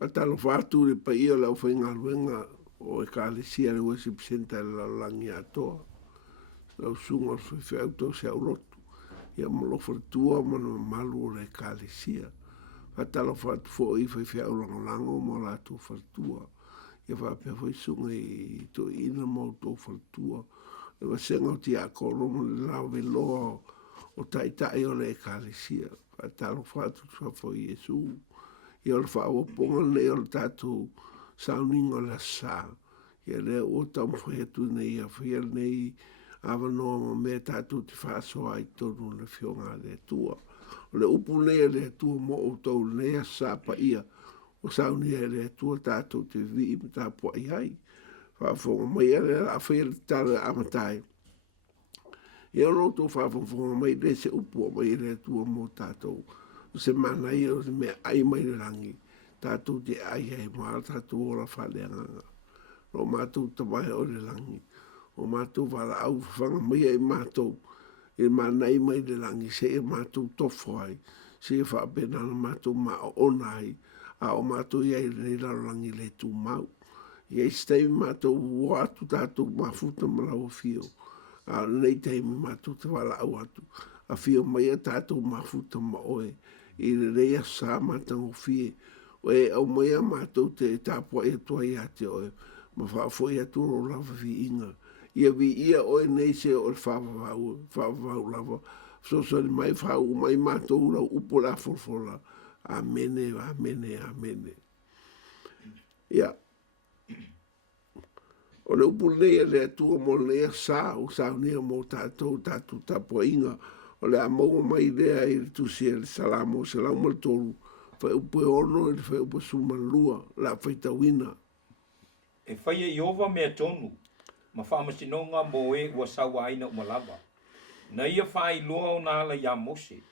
Atalo fatu le Paia lau whainga luenga o e kālesia le worship center la langi atoa. Lau sunga whi auto se au lotu. Ia molo whatua mana malu o le kālesia. Atalo fatu fo i whi au lango mo la tu whatua. Ia whapea whi sunga i to ina mo to whatua. E wa senga o ti a koro mo le lau ve loa o taitai o le kālesia. Atalo fatu fo i Jesu. Ia le whaawa ponga le o le tātou sauninga la sā. Ia le o tam whaetu nei a whia nei awa noa me tātou te whaasoa i tonu le whionga le tua. O le upu nei le tua mo o tau nei a sā pa ia. O saunia le tua tātou te vi i tā pua i hai. Whaafonga mai a le a whia le tāre amatai. Ia no tō whaafonga mai le se upu mai le tua mo tātou. Se mana ia o me ai mai rangi tātou te ai ai maa tātou ora whaleanganga. Ro mātou tawai o le rangi. O mātou wala au whanga mai ai mātou. E mana ai mai le rangi se e mātou tofo ai. Se e whaapena na mātou maa o onai. A o mātou iai le rangi le tū mau. Iai stei mātou watu tātou mafuta malau fio. A nei teimi mātou te wala au atu. A fio mai a tātou mafuta maoe. I le rea sā mātango fie. O e au mea mātou te tāpua e tua i ate oe. Ma whaafoi atu ro lava vi inga. Ia vi ia oe nei se o le whaavavau lava. So ni mai whaau mai mātou ura upo la forfola. Amene, amene, amene. Ia. O le upo lea le atua mo lea sā o saunia mo tātou tāpua inga. O le amau mai lea i le Tusi le SALAMO se lau maltolu whai upe ono e whai upe sumalua la Faitauina. E whaia i ova mea tonu, ma whaamasinonga mo e ua sawa aina umalawa. Na ia whai loa o nāla ia Mose,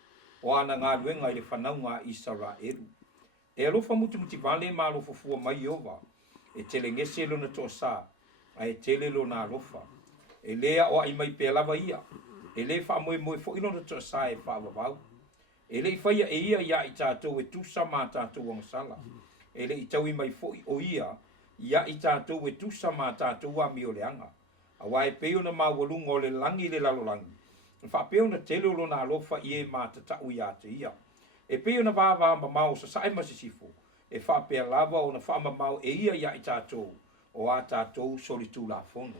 o ana ngā luenga i le whanau ngā Israel. E alofa muti vale ma alofa fua mai i ova, e tele ngese lo na toa sā, a e tele lo na alofa. E lea o ai mai pe lava ia. E le wha moe fo ino na toa sa e wha wawau. E le i whaia e ia i tātou e tusa mā tātou ang sala. E le i tau i mai fo o ia i tātou e tusa mā tātou a mi o le anga. A wae peo na mā walunga o le langi le lalolangi. Wha peo na tele o na alofa i e mā tatau i ate ia. E peo na vāvā mamau sa sae masisifo. E wha pea lava o na wha mamau e ia i tātou o a tātou solitu la fono.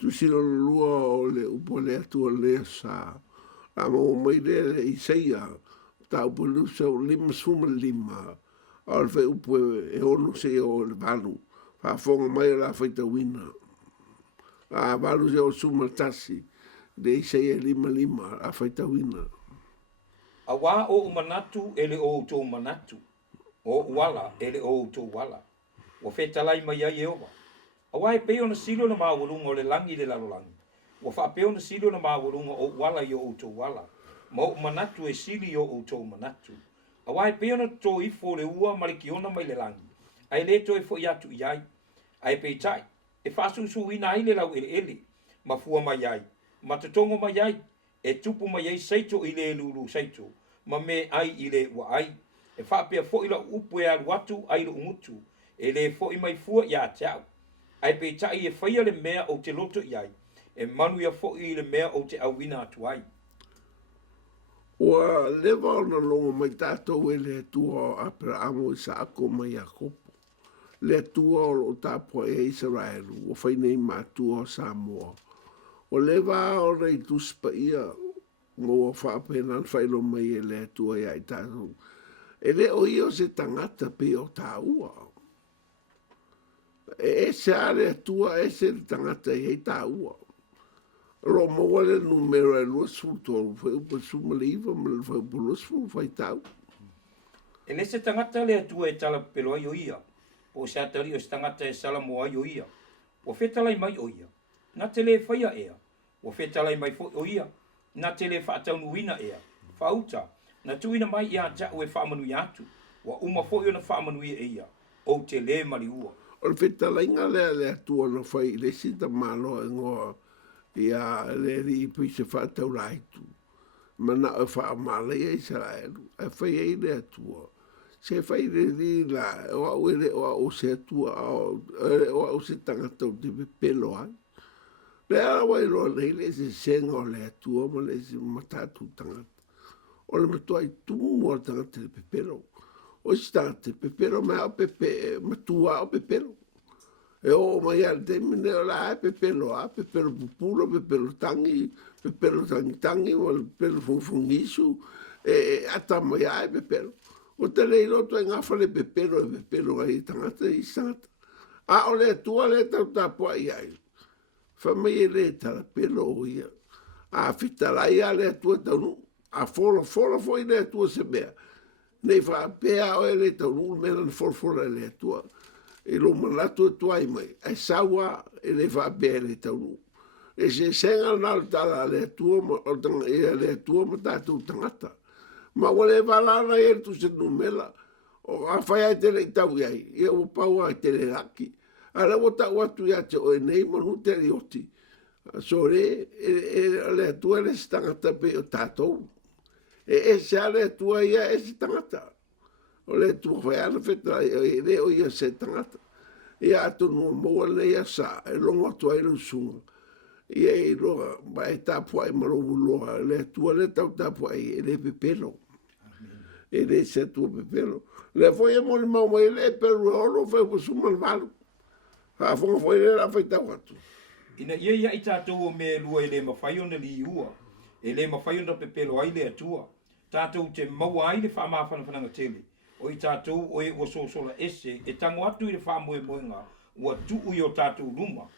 Tusi lo lua o le upo le atua lea sā. A mo mai le ISAIA. Ta upo lusa o lima suma lima. A le whai upo e ono se o le vanu. Wha fonga mai la Faitauina. A vanu se o suma tasi. Le ISAIA lima a Faitauina. A wā o umanatu ele o tō manatu. O wala ele o tō wala. O whetalai mai ai eowa. A wai peo na silo na mawalunga o le langi le lalolangi. Wa wha peo na silo na mawalunga o wala i o tō wala. Ma o manatu e sili o tō manatu. A wai peo na tō ifo le ua marikiona mai le langi. Ai le tō e fo i atu i ai. Ai peitai. E whasusu ina ai le lau ele. Ma fua mai ai. Ma tatongo mai ai. E tupu mai ai saito i le lulu saito. Ma me ai i le ua ai. E whapea fo i la upu e aluatu ai lo umutu. E le fo i mai fua i a teau. Ai pe tai e whaia le mea o te loto iai, e manu ia fo'i le mea o te awina atu ai. Ua lewa o na longa mai tātou e le tua a Abrahamo i sa ako mai a kopo. Le tua o tāpua e Israel, o whainei mātua o Samoa. O lewa o rei tuspa ia, ngō whaapenan whailo mai e le tua ia i tātou. E le o ia se tangata pe o tā ua. E se are tua e se tangata i tā ua. Ro moa le NUMERA e lua sultoro, whai upa sumaliva, ma le whai upa lua sul, Faitau. E le se tangata le atua e tala pelo ai o ia, po se atari o se tangata e SALAMO ai o ia, o whetalai mai o ia, na te le whaia ea, o whetalai mai o ia, na te le whaataunuina ea, whauta, na tuina mai ia jau e whaamanui atu, wa uma fo i na whaamanui e ia, o te le mari ua. O le whetalai ngā le atua na whai, le sita malo e ngoa, ia le ri pise whaatau raitu. Mana o wha malai e Israel, e whai e le atua. se fai le la o se tua o se tangata o te pelo ai. Le ala wai loa le se senga o le atua ma le se matatu tangata. O le matua i tumu o tangata le pepelo. O se tangata le pepelo ma o pepe, matua o pepelo. E o mai al te mine o la pepelo pupulo, pepelo tangi tangi, o pepelo fungisu, e ata mai ai pepelo. O te lei loto e ngafa le pepelo ai tangata i sangata. A o le atua le tau tapua i ai. Fa mai e le tala pelo o ia. A fita lai a le atua taunu. A fola foi le atua se mea. Nei fa pea o e le taunu mena na fola le atua. E lo manatu e tuai mai. Ai sawa e le fa pea le taunu. E se senga na tala le atua ma tatu tangata. Ma wale valana e tu se numela. O a fai ai te le tau iai. E o pau ai te le laki. Ala wata watu ya te o nei manu te rioti. So re, le atua le se tangata pe o tātou. E se ale atua ia e se tangata. O le atua whai ana whetara e le o ia se tangata. E ato nua moa le ia sa, e longa atua e rusunga. Ia e loa, ma e tāpua e marovu loa, le atua le tau tāpua e le pepelo. E le se atua pepelo. Le foi e moni mau mai le peru oro, fai wasuman valu. Ha fonga foi le la Faitau atu. Ina ia i tātou o me lua e le mawhai o na li ua. E le mawhai o na pepelo ai le atua. Tātou te maua ai le whamawhanawhananga tele. O i tātou o e o sosola ese, e tango atu i le whamoe moenga, ua tuu i o tātou luma.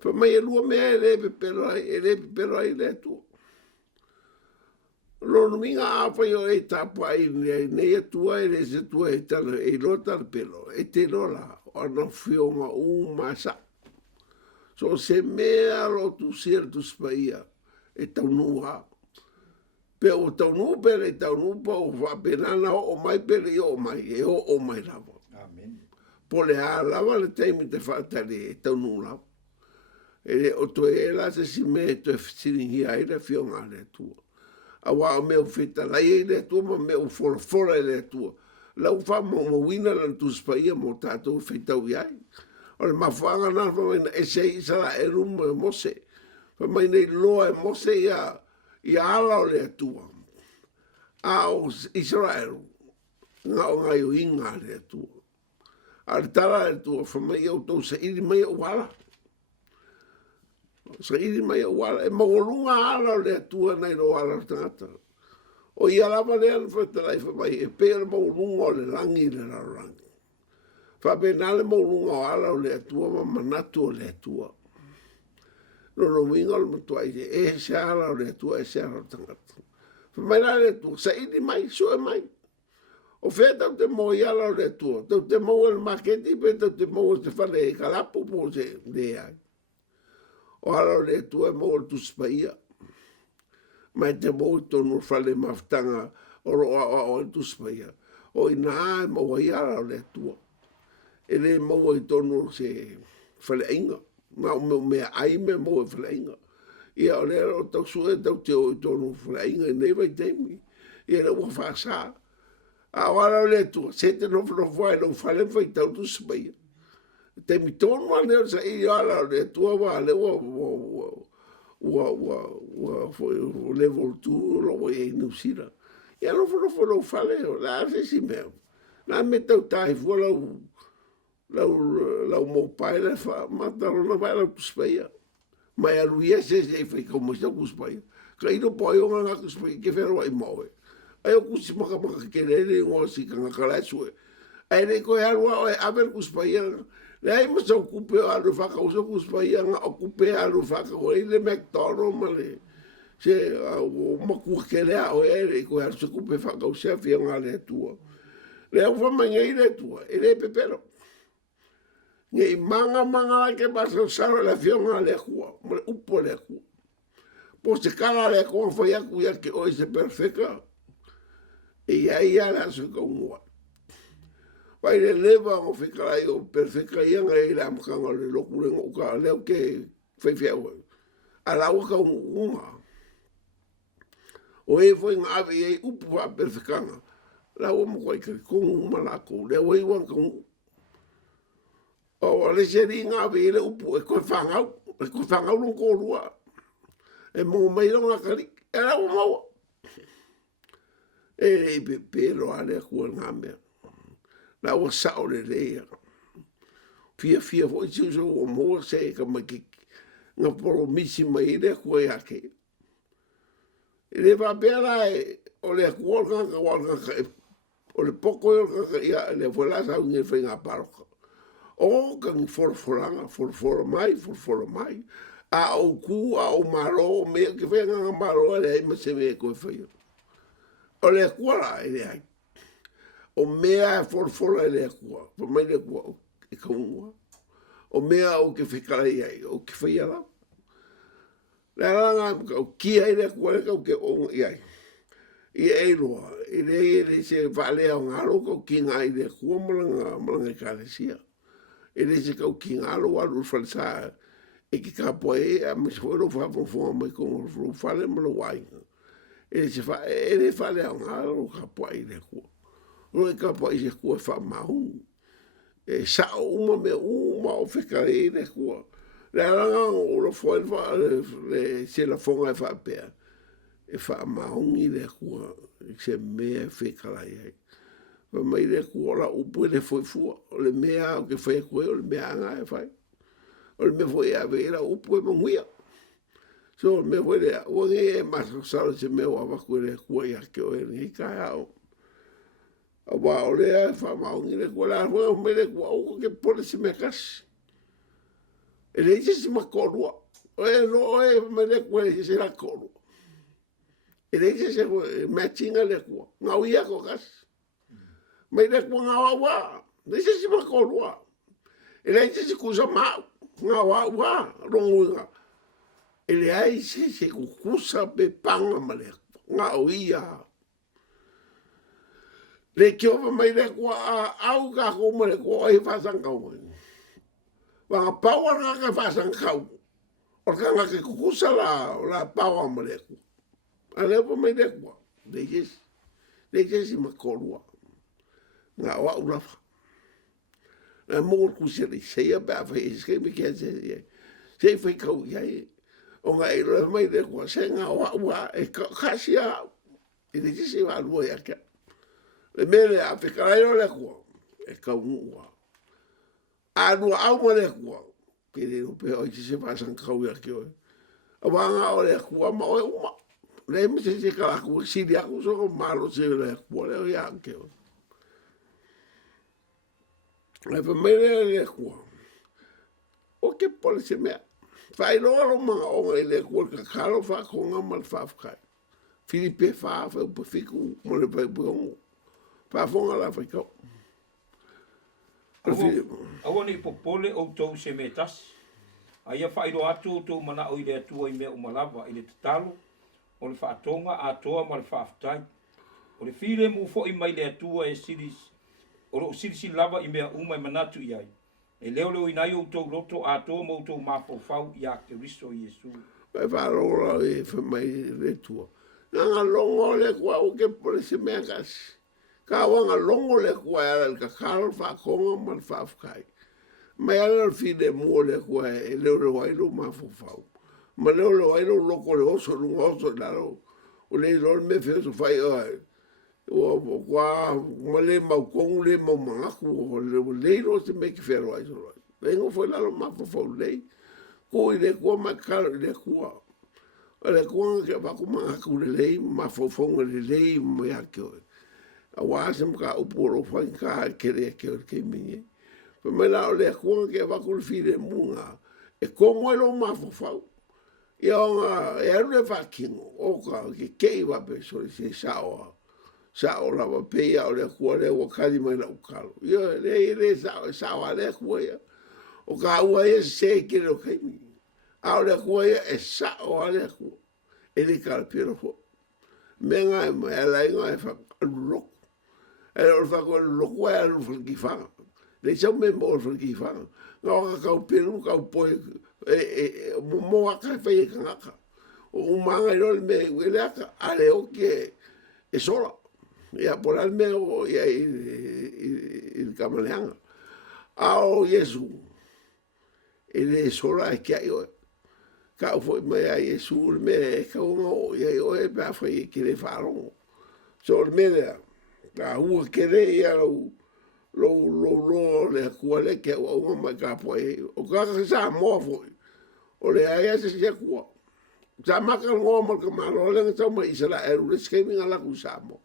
Fa mai e lua mea e le pepelo ai le atua. Lono minga awhai o e tāpua ai nei atua e le se tua e tala e lota le pelo. E te lola. Ana fionga masa. So se mea lo Tusi e Tusi Paia e taunua. Pe o taunu pere e taunu pa o whapenana o mai pere o mai e o mai lava. Amen. Po le a lava le teimi te whaatare e taunu lava. E le o to e la se si me to e fitiringi ai le fionga le tua. A wa o meo fita lai e le tua ma meo fora e le tua. Lau wha mo wina lan Tusi Paia mo tātou Faitau iai. O le mawhanga nā whamaina e se isara e rumo e mose. Whamaina i loa e mose i ala o le atua. A o Israel. Ngā o ngai o inga le atua. A le tala le atua whamaia o tau sa iri mai o wala. Sa iri mai o wala. E mawolunga ala o le atua nei lo ala o tangata. O ia lava le anu whatalai whamai e pēra maurunga o le langi le rangi. Whapenale maurunga o ala o le atua ma manatu o le atua. Nono winga o le matua i e se ala o le atua e se ala o tangata. Whamai la le atua, sa ini mai, so e mai. O whea tau te mo i ala o le atua, tau te mo e le maketi pe tau te mo e te whale e kalapu po se le ai. O ala o le atua e mo o le Tusi Paia. Mai te mo i tonu whale maftanga o roa o Tusi Paia. O i nā e mo i ala o le atua. E le mo i tonu se whale inga. Ma o mea ai me mo e whale inga. Ia o lera o tau sue tau te o i tonu whale inga e nei vai teimi. Ia le ua whaasa. A o ala o le atua. Se te nofo ai lo whale Faitau Tusi Paia. Teimi tonu a leo sa i ala o le atua wa le o level 2 lo e nusira. E alo lo fale la se si me. La metau tai fu la mo pai la fa mataro na vai la Tusi Paia. Mai alu se fai como sta Tusi Paia. Kai no poi o nga Tusi Paia ke fero ai moe. Ai o kusi maka ke le ngo si ka kala sue. Ai le ko alu e aver Tusi Paia. Lei mo se ocupe alu faka o se Tusi Paia nga ocupe alu faka o ile McDonald male. Se o maku ke le o e ko alu se ocupe faka o se fia nga le tua. Le o fama ngai le tua, e le pepero. Ngai manga ke basa sara la fia nga le kua, mo upo le kua. Po se kala le kua foi aku ya ke o se perfecta. E ia la se ko ngua. Vai le leva o fikara i o perfecta ia ngai la mkanga le lokure ngoka le o ke fai fia o. Ala o ka unga. O e foi ngave e upu a perfecanga. la o mo ko ke kongu malako le o iwan kongu o le seri nga vele upu e ko fanga lu ko lua e mo mai longa kali era o mo e pero ale ko nga me la o sa o le fia fo i o mo se ka ma ki nga poro misi mai le ko ya ke le va bela o le ko ka o le poko o ia le vola sa un fe nga paro o kan for mai a o ku a o maro me que venga maro le me se ve ko fe o le kuala ele ai o mea for ele kua po mai le kua e kaunga o mea o ke whekara ai o ke whaiara le ranga o kia ele kua le kau ke o iai i e loa ele se valea o ngaro ko ki ngai le kua malanga kalesia ele se kau ki ngaro alu falsa e ki ka poe a me se foro fa fo mai ko fale mo wai ele se fa ele fale o ngaro ka poe le kua no e ka poe se kua fa mau e sa uma me uma o whekara le kua le ranga o lo foi le se la fonga fa pe e fa maungi le kua se mea whekara ai ma mai le kua la upu le foi fua o le mea o ke whai koe o le mea anga e whai o le mea foi a vera upu e manguia so o mea foi le o nge e maso salo se mea wa waku le kua ia ke o e ngi kai au a wa o le a wha maungi le kua la o me le kua o ke pole se mea kasi e le ise se makorua o e no e me le kua e se la korua e le ise se mea tinga le kua ngau ia ko kasi mai le kua ngau awa le ise se makorua e le ise se kusa mau ngau awa rongu inga e le ai se kukusa pe panga ma le ngau ia le kiova mai le kua au ka kuma le kua e whasang kau mai wanga paua nga ka whasang kau o ka nga ke kukusa la paua ma le kua a lepo mai le kua le ise makorua nga wa ulafa na mo kusia le seia ba fa iske me ke se foi kau ia o nga e lo mai le kua se nga wa e kasia e le ise va lo ia ka le mele a whekara le kua e kaunua a nua au ma le kua ke le rupe o iti se pasan kau ia ke oe a wanga o le kua ma oe uma le me se kalaku siri aku so ko malo se le kua le ia ke oe le pamele le kua o ke pole se mea fai loa lo manga o ngai le kua ka kalo fa konga mal fa fkai Filipe fa upa fiku mo le pai buongo pa fonga la Faitau. Awa ni popole o tau se metas. Aia whairo atu tau mana o ile atua i mea umalava i le tatalo. O le whaatonga atoa ma le whaaftai. O le while mu fo i mai le atua e siris. O lo sirisi lava i mea umai manatu i ai. E leo leo inai o tau roto atoa mo tau mafofau i a ke riso i Yesu. Pai wharonga e whamai le tua. Nanga longo le kua o ke pole se mea kasi. Ka wanga longo le kua ala le kakaro whakonga ma le whaafkai. Mai ala le while mua le kua e leo leo ailu mafofau. Ma leo leo ailu loko le oso lunga oso laro. O le lor me whio whai oai. O kua ma le mau kongu le mau mangaku o le lo se me ki whero aiso roi. Lengo foi lalo mafofau lei. Ko i le kua makaro i le kua. O le kua ke wako mangaku le lei mafofonga le lei mo ya ke oe. A wāse mga uporo whai ka kere ke o ke mingi. Pa mai lao le kua ke wako le while munga. E kongo e lo mafofau. Ia o ngā e aru le whakingo. O ka ke kei wape so se sao. Sao lawa peia o le kua le wakari mai la ukalo. Ia le sao a le kua ia. O ka ua ia se kere o ke mingi. A o le kua ia e sao a le kua. E le kalapira fo. Menga e mai ala inga e whakaluloko. E o whako loko e alu whakifanga. Le sau me mo whakifanga. Ngā waka kau peru, kau poe, mo waka e whai e kangaka. O umanga i role me uele aka, ale o ke e sola. Ia pola me o ia i kamaleanga. Ao Yesu. Ele sola e kia io. Ka foi mai a Yesu me ka o ia o e pa foi que le faron. So me ka u que le ia lo le kuale ke o ma ka foi. O ka sa mo foi. O le ai se se ku. Sa maka ngoma ka malo le sa ma Israel le skemi ngala ku samo.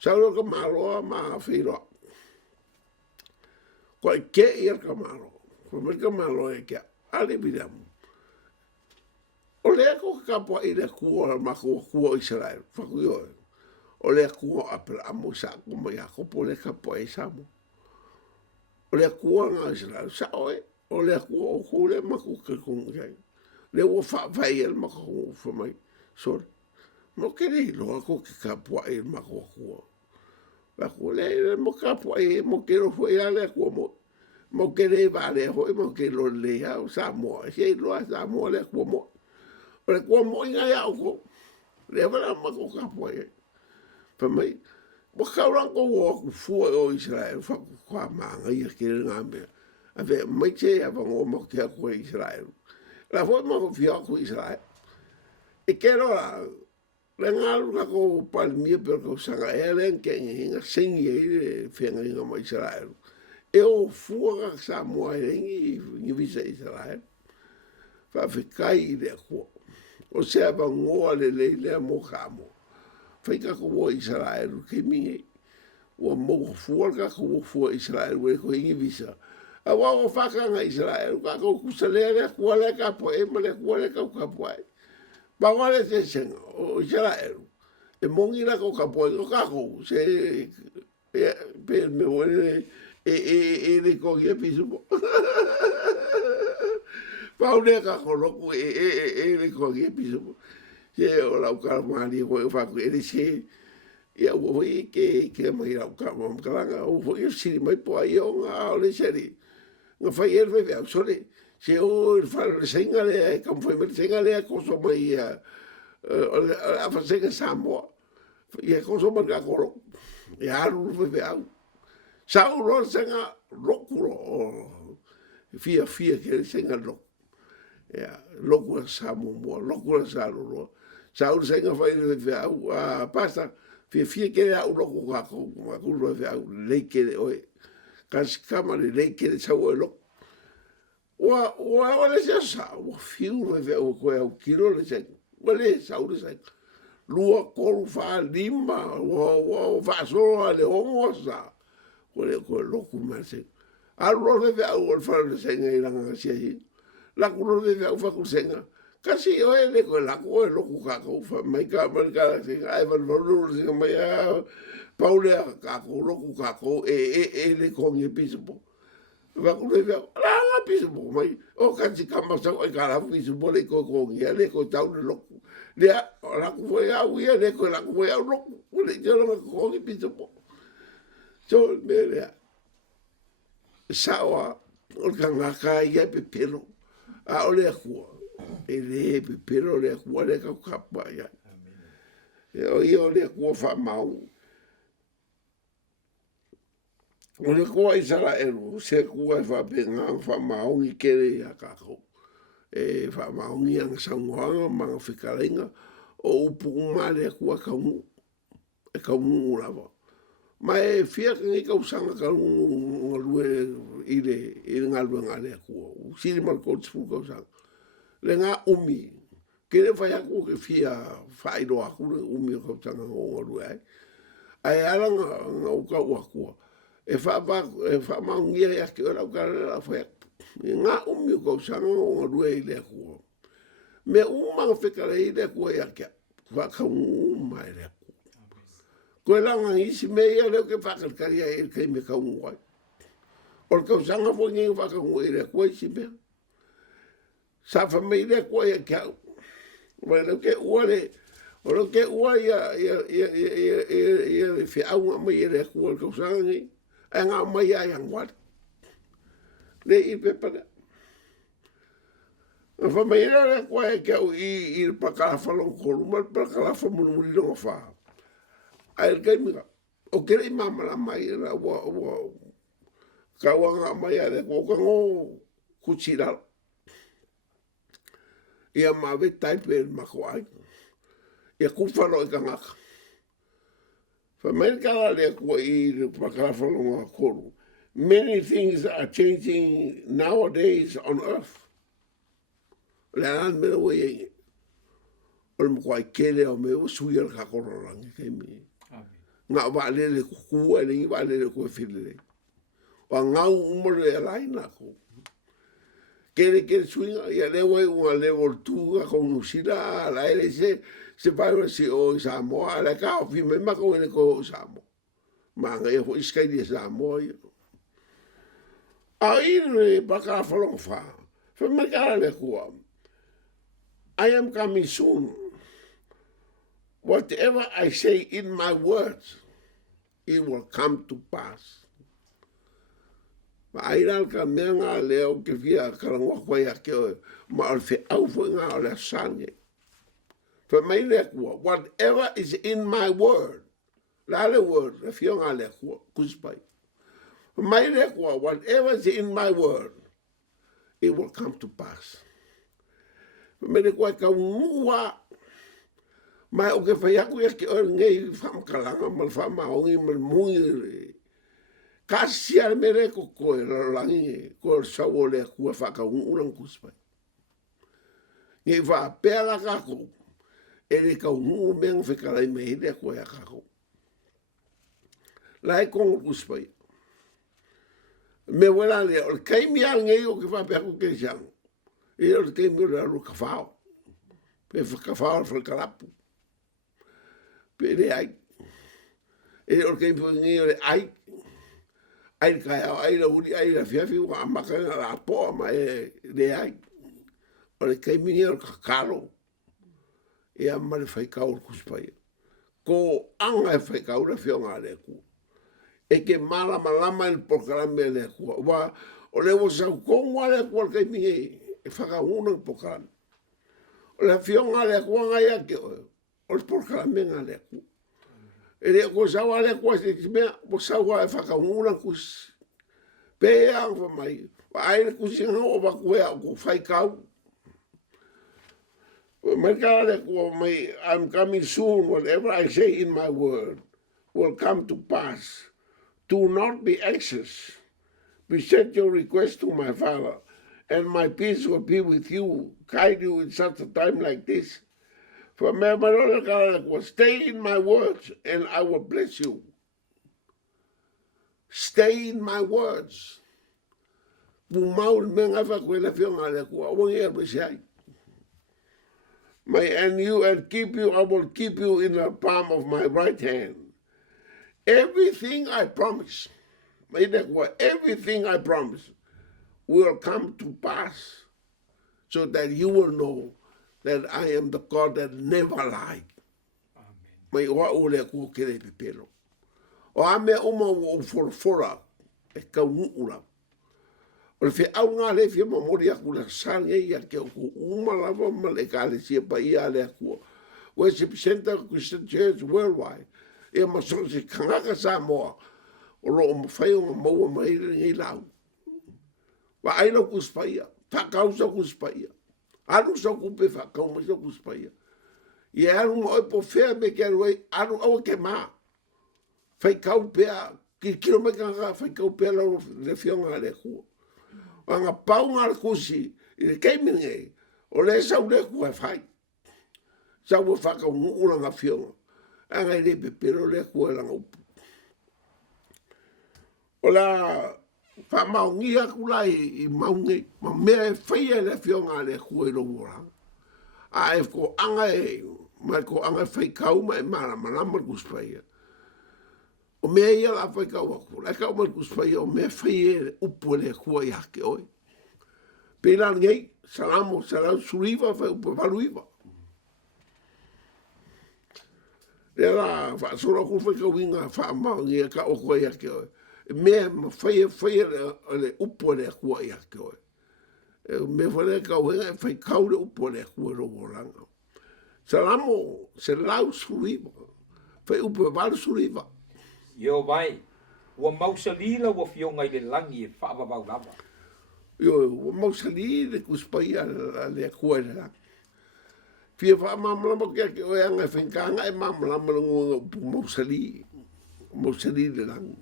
Sa lo ka malo ma firo. Ko ke ia ka malo. Ko me ka malo e ke ale Viliamu. O le ko ka po i le ku ma ko Israel. Fa ku yo. O le ku a pra mo sa ko ma ya ko po le ka po e samo. O le ku nga Israel sa o le ku o ku le ma ku ka ku ngai. Le o fa el ma ko fa mai so mo ke le lo ko ka po e ma ko ba ko le mo ka po e mo ke ro foi ale ko mo ke le vale ho mo ke lo le ha sa mo se lo sa mo le ko mo inga ya ko le va ma ko ka po e fa mai mo ka ran ko wo fu o Israel fa ko ma ngai ke nga me ave mai che ava mo ke ko Israel la forma ko fia ko Israel e kero la ngalu ka ko palmia per ko sanga elen ke nga singe fenga nga mo Israel e o fuga sa mo ni visa Israel fa fikai de ko o se ava ngoa le mo kamo fa ka ko Israel ke mi o mo fuga ko fu Israel we ko ni visa a wa fa ka nga Israel ka ko kusalere ko le ka po e mo le ko le ka po ba wa le se o Israel e mongi la ko ka po ka ko se pe me wole e le ko ye pisu pa o le ka ko lo ko e le ko ye pisu ye o la ka ma ni ko fa ko e se ia o ke mai la ka mo ka o si mai po ai o nga o le seri nga fai erve vea sole se o fa le senga le ka foi me senga le ko so mai a fa senga samo ia ko so mai ka ko ia ru vea sa o ro senga lokuro fia ke senga lo ia lokuro samo mo lokuro sa lo sa o senga fai le vea a pasta fia ke a lokuro ka ko ma ku lo vea le ke o kas kamare le ke sa o lo o le sa o fiu ve o ko o kilo le se o le sa o se lua ko fa lima o fa so le o sa o le ko lo ku ma se a lo ve o fa le se ngai la nga se la ku lo ve o fa ku se nga kasi o le ko la ko lo ku ka ko fa mai ka se ai va lo se mai Paule ka ko lo ku ka ko e le ko ngi piso va ku le la piso mai o ka si ka ma sa o ka la piso le ko ngi le ko tau le lo le la ku foi a wi le ko la ku foi a lo le yo lo ko ngi piso so me le sa o ka nga ka ia pe pelo a o le ku e le pe pelo le ku le ka pa ya yo le ku fa mau o le kua Israel se kua fa benga fa maungi kere ya kako e fa maungi ang sanguanga mga whikarenga o upu umare kua kaungu e kaungu urava ma e fia kangi kausanga kaungu ngalue i ngalue ngale kua siri malkots fu kausanga le nga umi kere fa yaku ke fia faido aku umi kausanga ngalue ai alanga ngauka wakua e fa maungia ya ke ora ka la fa nga umi ko sanga o rue le ko me uma fe ka le ko ya ke fa ka uma le ko la nga isi me ya le ke fa ka ya e ke me ka un wa or ko sanga fo ni fa ka un le ko isi me sa fa me le ko ya ke wa le ke o lo ke o ya fe a un me le ko sanga ni nga mai ai ang wat le I pepa fa mai le ko e ke I pa ka fa lo ko mal pa ka fa mo lo fa Ai kai mi o kere mama la mai na wa kawanga mai ale ko ngo kuchira. Ia mawe taipe mako ai. Ia kufalo I kangaka. Fa mai kala le ko I pakafalo koru. Many things are changing nowadays on earth. Lean me we o mo kwai kele o me sui al ka kororangi ke mi. Nga va le ku le va le ku file. Wa nga mo le laina ko. Kere swinga ya le we un level 2 con usira la se parla si o Samoa la ka fi me ma ko ne ko Samoa. Ma nga yo iskai di Samoa. Ai le baka folong fa. Fa me ka le ko. I am coming soon. Whatever I say in my words, it will come to pass. Ma ai ka menga leo ke via karango ko ya ke ma al fe au fo nga ala sange. Fa mai le ko whatever is in my word. La le word le fio nga le ko kuspai. Fa mai le ko whatever is in my word, it will come to pass. Me le kwa ka mua mai o ke fa ya ku ya ke o ngai fam kalanga mal fam o ngi mal mui kasi al mere ko ko langi ko sa o le ku fa ka un kuspa ngai va pela ka ko ele ka un men fe ka me le ko ya ka ko lai ko kuspa me wala le o kai mi al ngai o ke fa pe ko ke jang e o ke mi la lu ka fa pe fa ka fa fa ka lapu pe le ai e o ke mi ngai o ai ka ai la uri ai la fiafi wa maka la po ma le ai o le kai mi o ka kalo e a ma le fai ka o kuspai ko anga fai ka o le fionga le ku e ke mala malama el programa le ku wa o le wo sa ko wa le ku ke mi e fa ka uno programa o le fionga le ku nga ya ke o le programa le ku ele ko sa wa le ko se me bo sa wa fa ka una kus pe a fa mai ai ku si no ba ku ya ku fai ka me ka le ko mai I'm coming soon whatever I say in my word will come to pass. Do not be anxious. Present your request to my Father, and my peace will be with you, guide you in such a time like this. For me, stay in my words, and I will bless you. Stay in my words. And keep you, I will keep you in the palm of my right hand. Everything I promise, everything I promise will come to pass, so that you will know that I am the God that never lied. Mai oa ole ku kere pepelo. O ame uma o forfora e ka uura. O fe au ngā le fia mamori aku la sange ia ke ku uma lava ma le ka le sia Paia le aku. Worship Center Christian Church Worldwide. E ma so se kangaka Samoa. O lo o mawhai o maua mai ngi lau. Wa aina ku spaia. Whakausa ku spaia. Anu sa ku pe whakau ma sa ku spaia. Ia anu mo e po fea me ke aruai. Anu au ke maa. Whaikau pea. Ki kilo me kanga whaikau pea lau le fionga le kua. Wanga pau ngā kusi. I le keiminge. O le sau le kua whai. Sau e whakau ngūra ngā fionga. Anga i le pepero le kua langa upu. O la whamaungia kulai I maungi. Ma mea e whaia le fionga le kua I rongo. A e ko anga e. Mai ko anga whaikau ma e mara manama kuspaia. O mea ia la whaikau aku. Lai kau mai kuspaia o mea whaia upu le kua I hake oi. Pēnā ngei, salamo, salau suriva, whai upu waluiva. Rea la whaasora ku whaikau inga whaamau ngia ka o kua I hake oi. Mea ma whaia le upu le kua I hake oi. Me whale kau henga e whaikau le upu le kua rongo ranga. Salamo, se lau suriva. Fai upe wala suriva. Yo vai. Ua mausalila ua fionga i le langi e whaavavau lava. Yo, ua mausali le kuspaia le kua le langi. Fia wha mamalama kia ki oe anga whenkanga e mamalama le ngonga upu mausali. Mausali le langi.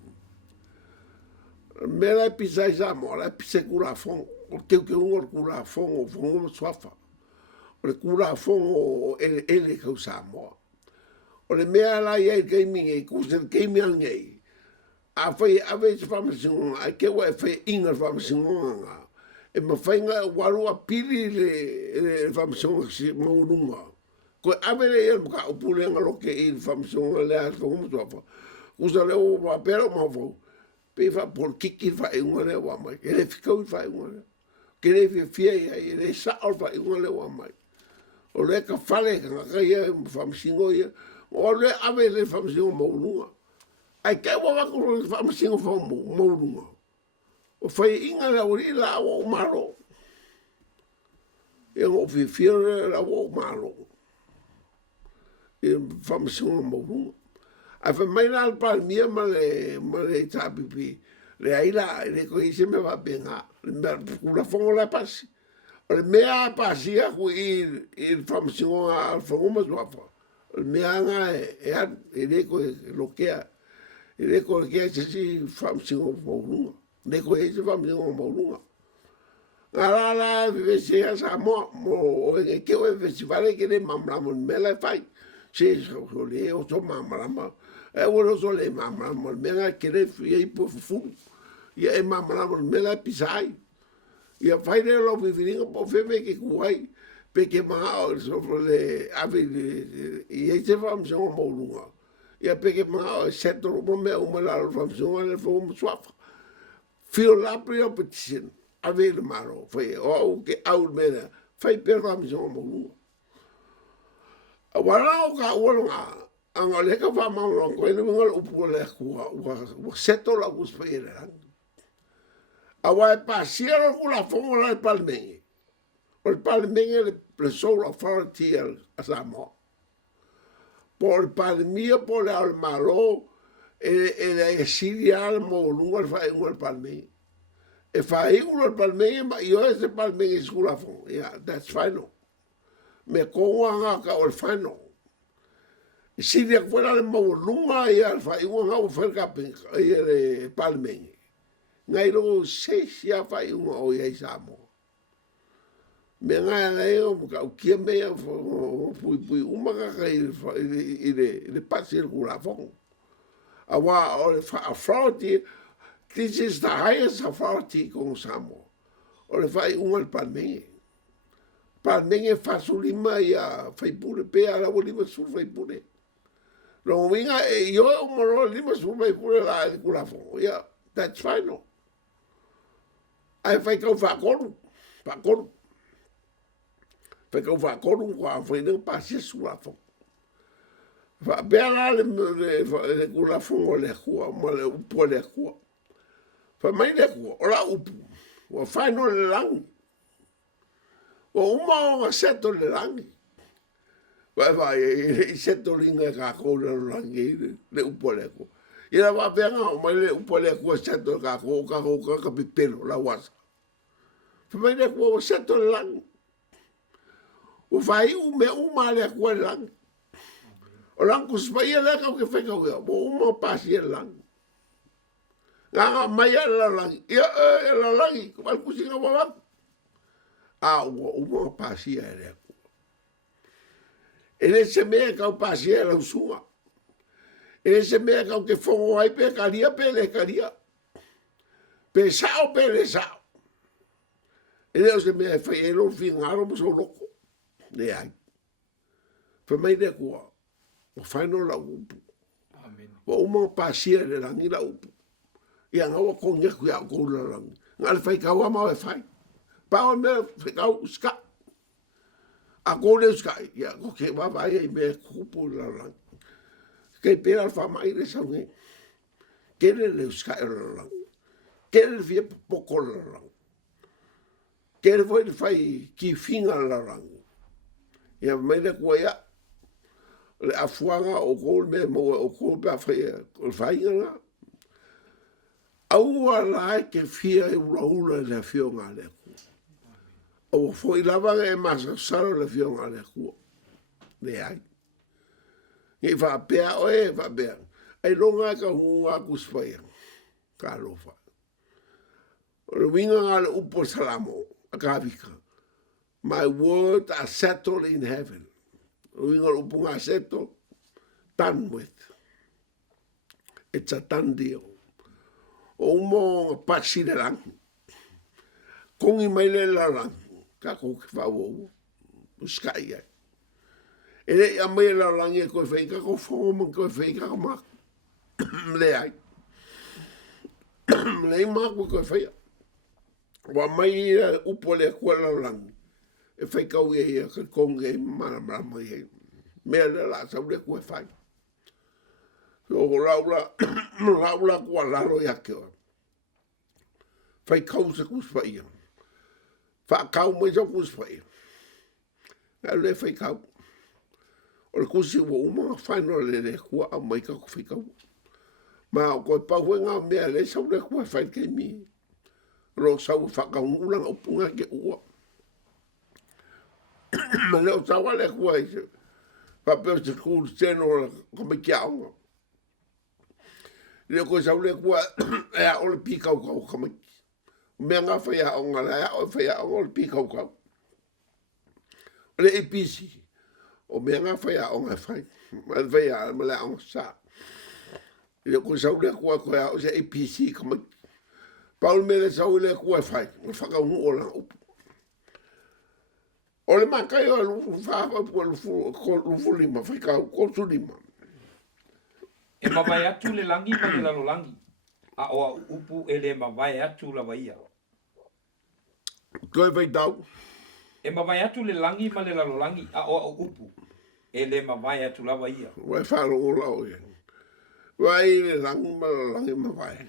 Me la pisai sa mo, la pisai kura fongo. O teu ke unga kura fongo, fongo ma swafa. O le kura fongo o ele kau sa mo. O le mea la iai gaming e kusa le gaming angei. A whai awe se whamasingonga, a kewa e whai inga whamasingonga ngā. E ma whainga waru a pili le whamasingonga si maurunga. Koe awe le ea maka upulenga loke i le whamasingonga le a whangumutuafa. Kusa leo wa pera ma whau. Pe wha por kiki wha inga le wa mai. E le whikau wha inga le. Ke le fia ia e le sao wha inga le wa mai. O le ka whale ka ngaka ia whamasingo ia. O le awe le whamasingonga maurunga. Ai kai wa wako ro fa masingo fa mo. O fai inga la ori la o maro. E o fi la o maro. E fa masingo mo. Ai fa mai la pa mia ma le tapipi. Le ai la le ko ise me va benga. Le kula fongo la pasi. O le mea pasi a ku i fa masingo a fongo ma swafa. Le mea nga e le ko lokea. E le ko ke si whamsingo maurunga. Le ko e se whamsingo maurunga. Ngā rāra vive se a sa mo o e ke o e festivale ke le mamramo mela fai. Se so le o so mamramo. E o so le mamramo mela ke le i po fu. Ia e mamramo mela pisai. Ia fai le lo viviringa po feme ke kuai. Pe ke maa o so le ave i e se whamsingo maurunga. Ia peke maa o setoro mo mea umalaro whamsunga le whaum swafa. Fio lapri o petition. A vele maro. Whai o au ke au mena. Whai pera whamsunga mo lunga. A wala o ka ualunga. Anga leka whamamaro. Koe ni mingal upu le kua. Ua seto la kuspa i le rangi. A wai pasia la kula whonga la palmenge. O le palmenge le sole authority a Samoa. Por palmia por le malo e siria al molunga al fai un palme e fai un palme ma io ese palme skula fo yeah that's fine me ko anga ka o fano siria fuera le molunga e al fai un au fer capen e palme ngai lo se sia fai un o ia samo me ngai le o ka o kia me pui uma ka i le pasi el kulafong. Awa o le authority, this is the highest authority kong Samoa. O le fai unga le palmenge. Palmenge fasulima ia fai pure pe ala o lima sul fai pure. Lo winga e yo o moro lima sul fai pure la el kulafong. Yeah, that's fine no. Ai fai kau fa koru. Fai kau fa koru kwa fai nang pasi sulafong. Fa bela le kulafong o le kua, ma le upo le kua. Fa mai le kua, o la upu. Wa fai no le langi. Wa uma o nga seto le langi. Wa i seto linga ka kou le langi le upo le kua. Ina wa venga o mai le upo le kua seto ka kou ka pipelo la wasa. Fa mai le kua o seto le langi. O fai ume uma le kua le langi. O lang kuspaia le kau ke wheka wea. Mo uma pasi e lang. Ngā mai e la langi. Ia e la langi. Kumal kusinga wawak. A uma pasi e le kua. E le se mea kau pasi e lau sunga. E le se mea kau ke whongo ai pe karia pe le karia. Pe sao pe le sao. E leo se mea e whai e lo fi ngaro mo so loko. Ne ai. Fa mai le kua. O whaino la upu. Wa uma pasia le rangi la upu. Ia ngā wa kongia kui au kou la rangi. Ngā le whai kaua mau e whai. Pao mea whai kau uska. A kou le uska. Ia ko ke wawai e mea kupu la rangi. Kei pera al whamai le saunge. Kere le uska e la rangi. Kere le fia poko la rangi. Kere foi le whai ki finga la rangi. Ia mai le kua ia. le afuanga o kol me mo o kol pa fai nga au ala ke fia e ula le fionga le ku o foi lava e masa salo le fionga le ku le ai e va pea o e va bea ai longa ka hunga ku spai ka lo fa o winga ngale upo salamo akavika my words are settled in heaven o winga upo nga settled done with it's a done deal o mo pasi de lang kongi mai le lang ka ko fa wo buskai ele a mai la lang e ko fe ka ko fo mo ko fe ka ma le ai le ma ko fe wa mai upo le ko la lang e fe ka e ka kongi ma mai me la sa le ko fa so laula ko la ro ya ke fai kau se kus fai fa kau mo so kus fai le fai kau o le kusi wo uma fai no le ko a mai ka fai kau ma ko pa wenga me le so le ko fai ke mi ro sa fa ka ula o punga ke u ma le o sa wale ko ai pa pe se ku se no ko me kia le ko sa le ko e o le pi kau ko ka me nga fai a onga la o fai a onga pi kau kau le episi o me nga fai a onga fai ma fai a ma la onga sa le ko sa le ko o se episi kama paul me le sa le ko fai fa ka un ola o le makai o lu fa po lu fu lima fai ka ko su lima e mawai atu le langi ma le lalo langi a o upu ele mawai atu la waia ko Faitau e mawai atu le langi ma le lalo langi a o upu ele mawai atu la waia wa fa lo la o ye vai le langi ma vai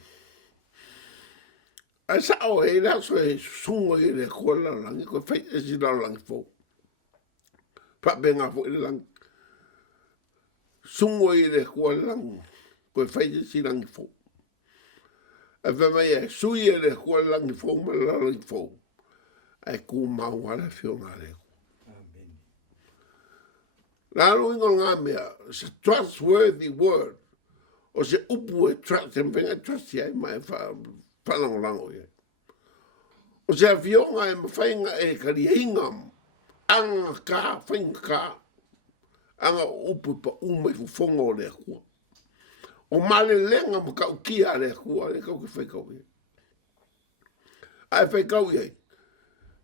a sa o e la so e sungo e le ko la langi ko fai e si la langi fo pa benga fo le langi sungo e le ko la langi ko fai e si langi fo a ve mai e sui e le ko la langi fo ma la langi fo ai ku mau ala fionga le amen la lo ngā mea se trustworthy word o se upu e trust en venga trust ya mai fa lang lango ye o se fionga e mawhainga e karihinga anga ka whainga ka anga upu pa umai fufonga o le kua o male lenga ma kau kia le kua le kau ke whaikau ye ai whaikau ye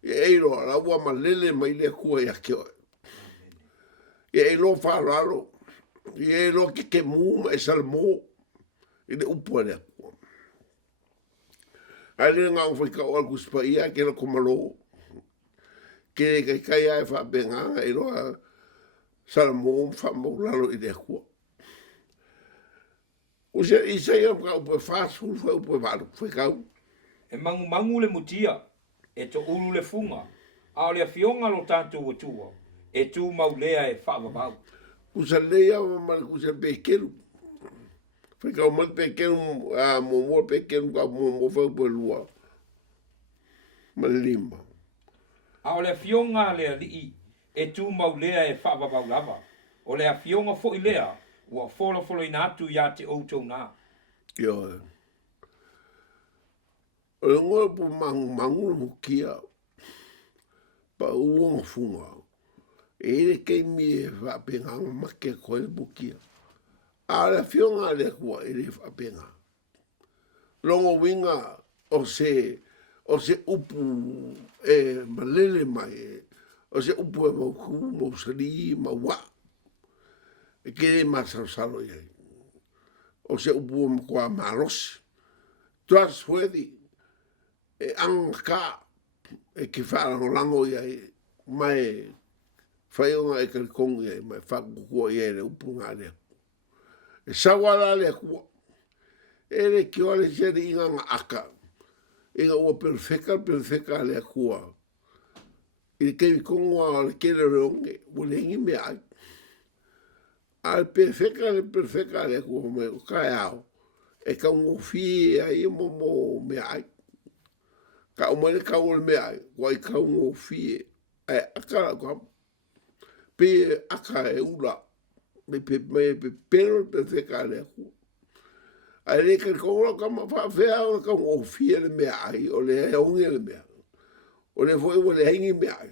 e eiro la ua ma lele mai le kua ya kio e eiro whararo e eiro ke mu e SALAMO e le upu le kua ai le ngā whaikau al Paia ke la komalo ke kai ai fa benga e ro SALAMO fa mo lalo i le kua o se ISAIA ka upu fasu fa upu valu whaikau e mangu le mutia e to ulu le funga a o le fionga lo tātou o tua e tū maulea e whaavavau kusa leia ma kusa pekeru whaikau ma pekeru mo pekeru ka mo fa upu lua ma lima a o le fionga le alii e tū maulea e whaavavau lava o le fionga fo i lea ua folo ina atu ia te outou nā yo o le ngoa pu mangu mukia pa uonga funga e le keimi e whapenga make koe mukia a le fionga le kua e le whapenga longo winga o se upu e malele mai o se upu e mauku mausari maua e kere masarosalo ye o se upu e kua marosi trustworthy e angka e ki whaarangolango ia mai whaionga e karikongi ia mai whakukua ia le upu ngā lea. E sawala lea kua. E le ki ole sere inga ngā aka. Inga ua perfeka lea kua. I le kemi kongoa o le kere reonge. Ule ingi mea ai. Al perfeka le ko me o kai ao. E ka un ofi ai mo me ai. Ka o mai ka o me ai. Wai ka un ofi e aka ko pe aka e ula. Me pero perfeka le ko. Ai le ka ko ka ma fa fe ka un ofi le me ai o le e un le me. O le foi o le hingi me ai.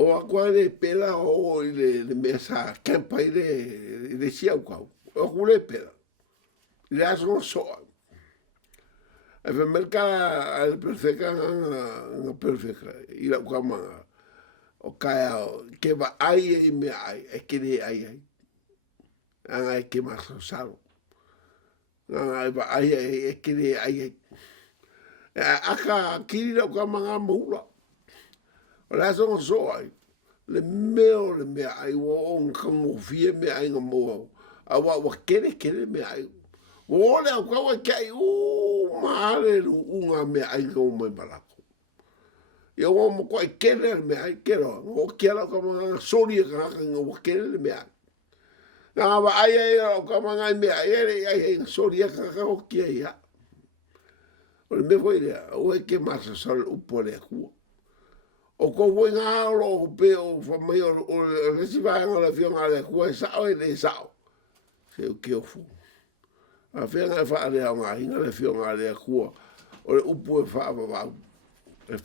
O akua le pela o le mesa kempa i le siau kau. O ku le pela. Le aso soa. E fe merka al perfeka nga perfeka. I la kama o kaya ke va ai e me ai. E ke le ai ai. Anga e ke maso salo. Anga e va ai e ke le ai ai. Aka kiri la kama nga maula. O le aso soa ai. Le meo le mea ai wo on kamo fie me ai nga mo a wa kere me ai wo le ko wa kai u mare unga me ai ngo me balako yo wo mo ko kere me ai kero o kera ko nga sori ka ngo kere me ai na ba ai ko nga me ai sori ka o kia ya o me foi o que mais sol o pole ku o ko foi nga lo pe o fa mai o resi vai nga la fiona le ku sa o le sa se o que o fu a fe nga fa le nga inga le fiona le ku o le upu fa va le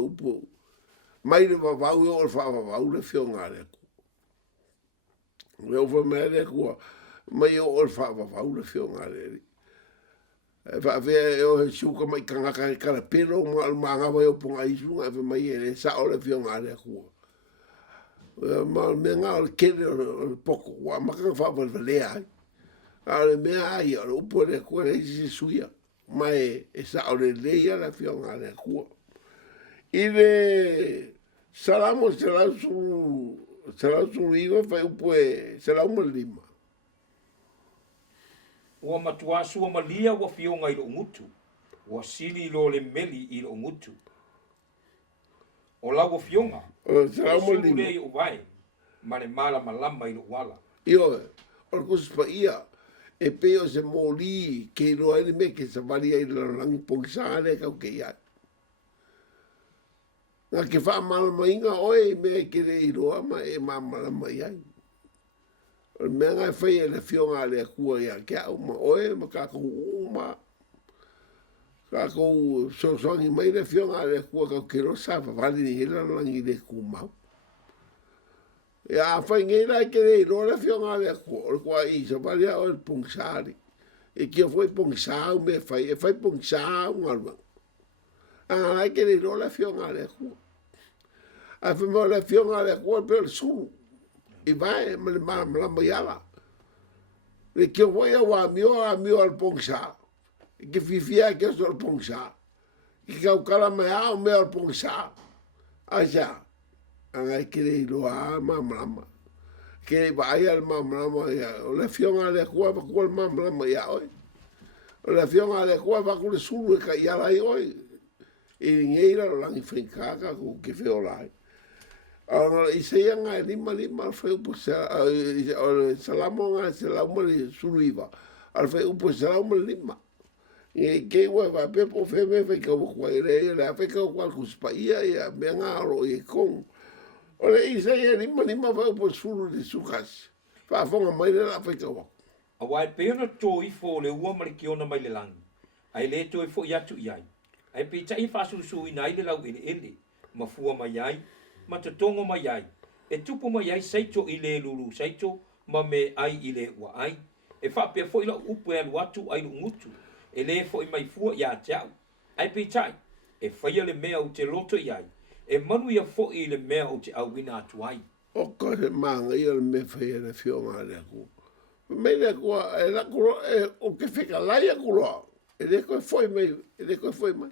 upu mai le va o fa va le fiona le ku le o fa mai le ku mai o fa va le fiona le fa ve o su ko mai kanga ka pelo ma nga vai o ponga isu nga ve mai e sa o le fiona le ku ma me nga o ke o poco wa ma ka fa va le ai a le me ai o po le ku le si suia mai e sa o le ya la fiona le ku i le salamo se la su iva fa un po se la un lima Ua matuasu o malia wa fionga i lo ngutu. Ua sili lo le meli i lo ngutu. O la wa fionga. Salamo lima. Sulu le i uwai. Ma le mala malama i lo wala. Io, o kusi Paia, e peo se moli ke no ene me ke sa varia i la langi pongsane ka o ke ia. Nga ke wha malama inga oe me ke re i roa ma e ma malama iai. O me ngai whai e le fionga le kua ia ke au ma oe ma ka kou uma. Ka kou soangi mai le fionga le kua ka ke rosa pa vali ni hila langi le kumau. Ia whai ngei rai ke rei roa le fionga le kua o kua i sa vali a o le pongsari. E kia foi pongsau me whai e whai pongsau ngalwa. Anga rai ke rei roa le fionga le kua. A whai mo le fionga le kua pe le suru. I vai ma le malama iala. Le kia foi a wa mio al pongsau. I ke fifia ke so al pongsau. I kau kala mai au me al pongsau. Aja. Anga i kere roa malama. Kere vai al malama ia. O le fionga le kua va kua malama ia oi. O le fionga le kua va kua suru e ka iala i oi. I ngeira lo langi whenkaka ko ke feo lai. Anga ISAIA nga lima al fai upo SALAMO nga SALAMO le suru iwa. Al fai upo SALAMO lima. Nge ke ua va pepo feme fai ka wakua i rei le a fai ka wakua kusi Paia ia mea ngā aro i kong. O le ISAIA lima fai upo suru le sukasi. Whaafonga mai le la fai ka wakua. A wai peona tō ifo le ua marikiona mai le langi. Ai le tō ifo iatu iai. Ai pe tai whasulusu ina ile lau ele. Mafua mai ai. Ma te tongo mai ai. E tupu mai ai saito i le lulu saito. Ma me ai i le ua ai. E whapea fo ila upu e alu atu ai lu ngutu. E le fo i mai fua ia te au. Ai pe tai. E whaia le mea o te loto i ai. E manu ia fo i le mea o te au wina atu ai. O ka se manga ia le me whaia le fionga le aku. Me le kua e la kuro e o ke whika lai a kuro. E le koe foi mai.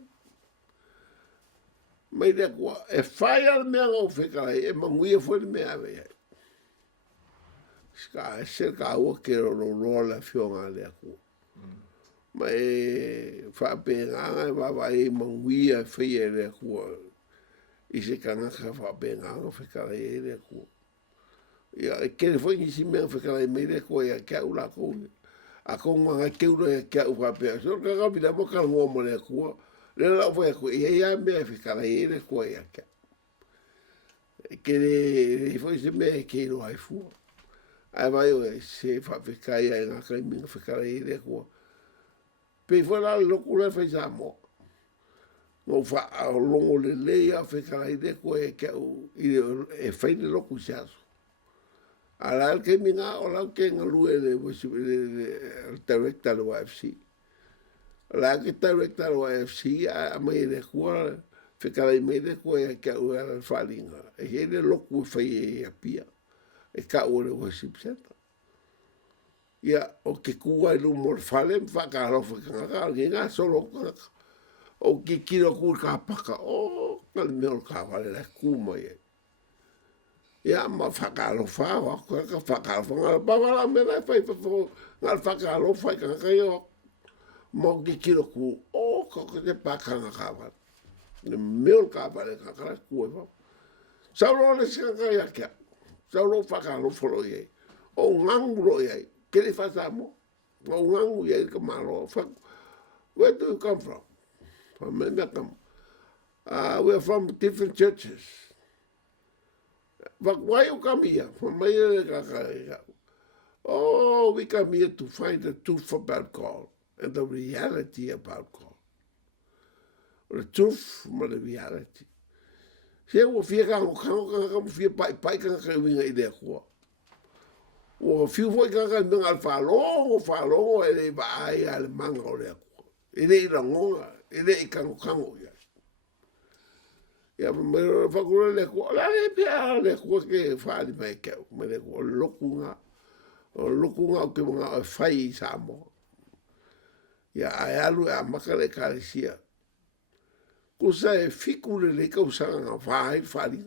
Mai le kua e whai al mea ngau whika lai e manguia foi le mea vea. Ska e se ka ua ke roa le fionga le aku. Ma e whapenganga e wawa e manguia e whia le kua. I se ka ngaka whapenganga whika lai e le kua. Ia ke foi ni si me fa kala me le ko ia ka ula ko. A ko nga ke ula ka u fa pe. So ka ga vida mo ka ngo mo le ko. Le la foi ko ia me fa kala ile ko ia ka. Ke le foi se me ke no ai fu. Ai vai o se fa fa ka ia nga ka mi fa kala ile ko. Pe foi la lo ku le fa sa mo. No fa longo le ia fa kala ile ko ia ka e fa ile lo ku sa. Ala ke minga o la ke ngalue le director do FC. La ke director do FC a mai le kwa fe kala mai le kwa ke o ala falinga. E ele loku fe e pia. E ka o le worship center. Ya o ke kuwa lu mor falem fa ka ro fa ka nga solo o ke kilo ku ka paka o ka me o ka vale la ku mai. Ya ma whakaro whawa, kua ka whakaro whanga, bawala mena whai whafo, ngā whakaro whai ka kai o, mō ki kiro ku, o ka te pākanga ka wale, ne meo ka wale ka kara kua whau. Sauro le sika kai a kia, sauro whakaro whoro iei, o ngangu ro iei, kere whatamo, o ngangu iei ka maro, where do you come from? From Mendakam. We're from different churches. But why you come here? Oh, we come here to find the truth about God and the reality about God. The truth from the reality. Se o fia ka o fia pai ka winga ide ko. O fiu foi ka menga o falo ele vai al manga o le ko. Ele ira ngonga, ele ikango ya. Ya me fa ko le ko la le ko ke fa di mai ke me le ko lokunga o ke nga fai samo ya alu a makale kalisia ko sa e fikule le ka usanga vai fali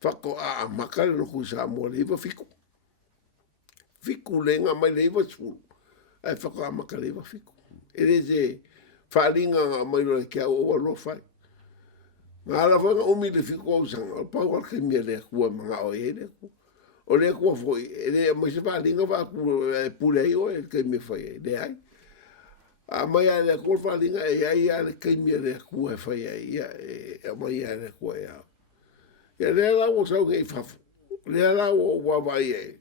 fa ko a makale lo ku samo le va fikule nga mai le va su ai fa ko a makale va fiku ele je falinga mai lo ke o lo fai. Nga la whanga umi le whiko au sanga, o pau al kemia le kua mga o e le kua. O le kua foi, e le mai se whalinga wha kua pulei o e kemia whai e le ai. A mai a le kua whalinga e ai a le kemia le kua whai e a mai a le kua e au. Ia le ala o sau kei whafu, le ala o wawai e.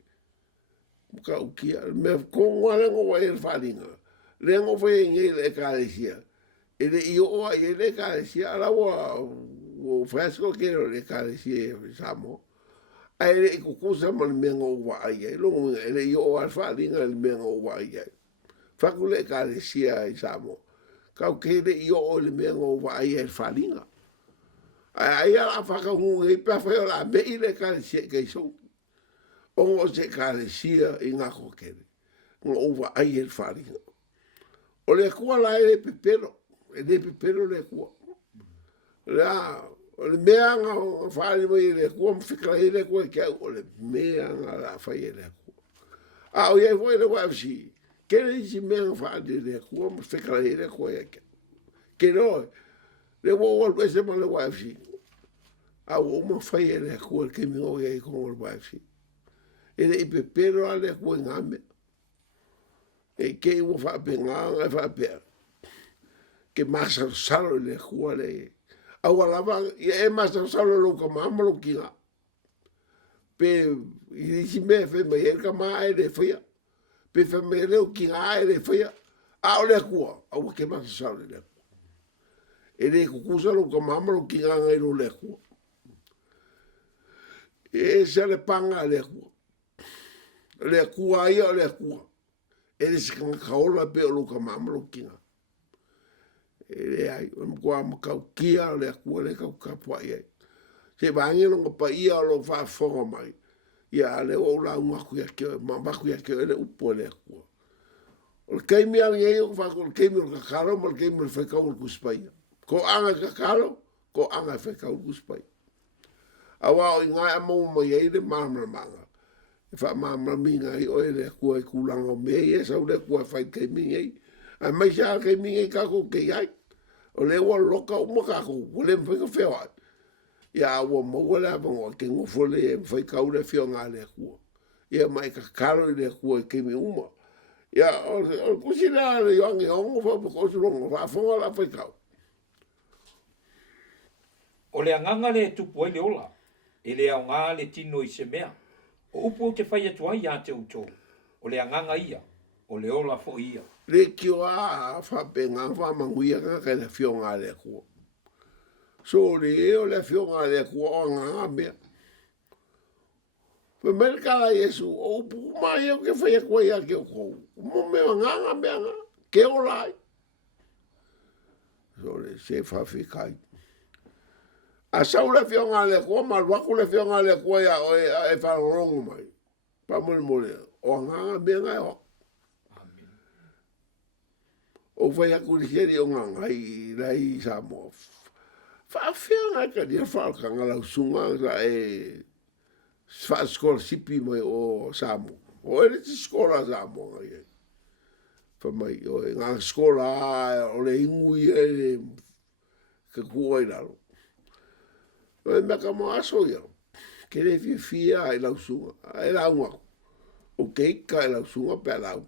Muka ukia, me kongoa lengo wa e le whalinga. Lengo whai e ngei le kālesia. E le i o a i le kālesia, ala o fresco ke le kālesia e samo. A e le i kukusa ma le menga o wa ai e, longo e le i o a whalinga le menga o wa ai e. Whaku le kālesia e samo. Kau ke le i o le menga o wa ai e le whalinga. A ia la whakahunga i pawhai o la mei le kālesia kei sou. Ongo se kālesia i ngako kere. Ngā o wa ai e le whalinga. O le kua la e le pepero. E le pepero le kua. Le mea nga whaari mai le kua, mwhikara i le kua kia, o le mea nga la whai e le kua. A o iei fwoi le wafsi, kere isi mea nga whaari le kua, mwhikara i le kua kia. Kere oi, le wawa lwese ma le wafsi. A o ma whai e le kua, ke mi o iei kongo le wafsi. E le i pepero a le kua ngame. E ke i wa whape ngā whapea. Ke masa salo le kua le. Au alava, e masa salo lo ka mamalo ki nga. Pe, i si me fe me e ka maa e le whia. Pe fe me leo ki nga e le whia. A o le kua, au ke masa salo le kua. E le kukusa lo ka mamalo ki nga ngai lo le kua. E se le panga le kua. Le kua ia o le kua. E le se kanga kaola pe o lo ka mamalo ki nga. E ai, mkua makau kia o le kua le kau kapua iai. Se vangi longa Paia o lo whaafonga mai. Ia le o la ungaku ya kio, mamaku ya kio ele upo le kua. O le keimi au iei o whako, le keimi o le kakaro, ma le keimi o le whaikau o le kuspaia. Ko anga kakaro, ko anga whaikau o le kuspaia. Awa o ingai amau mai iei le mamra manga. E wha mamra minga i o ele kua i kulanga o mei e sau le kua whai keimi iei. A mai sa keimi iei kako ke iai. O le ua loka o makako, o le mwhika whewai. Ia ua maua le avangoa ke ngofole e mwhaikau le fionga le kua. Ia mai ka karo i le kua e kemi uma. Ia o kusi le yongi ongo fa bukosu rongo fa fonga la whaikau. O le anganga le tupu ai le ola, e le au ngā le tino i se mea, o upo te whai atuai a te utou, o le anganga ia, o le ola fo ia. Le kio a whapenga whamanguia ka kai le fionga le kua. So le eo le fionga le kua o ngā mea. Pe merkala Yesu, o upu mai eo ke whai akua ia ke o kou. Mo mea nganga mea ngā, ke o lai. So le se whawhikai. A sau le fionga le kua, ma waku le fionga le kua ia o e wharongo mai. Pa mole, o nganga mea ngā o. O vai akulisieri o ngai rai Samoa. Whawhia ka dia whaokanga lau sunga ra e whaaskola sipi mai o Samoa. O ere ti skola Samoa ngai e. Whamai o e ngā skola o le ingui e ka kua i lalo. O e mea ka mo aso ia. Ke le fia i lau sunga. E lau ngako. O keika i lau sunga pe lau.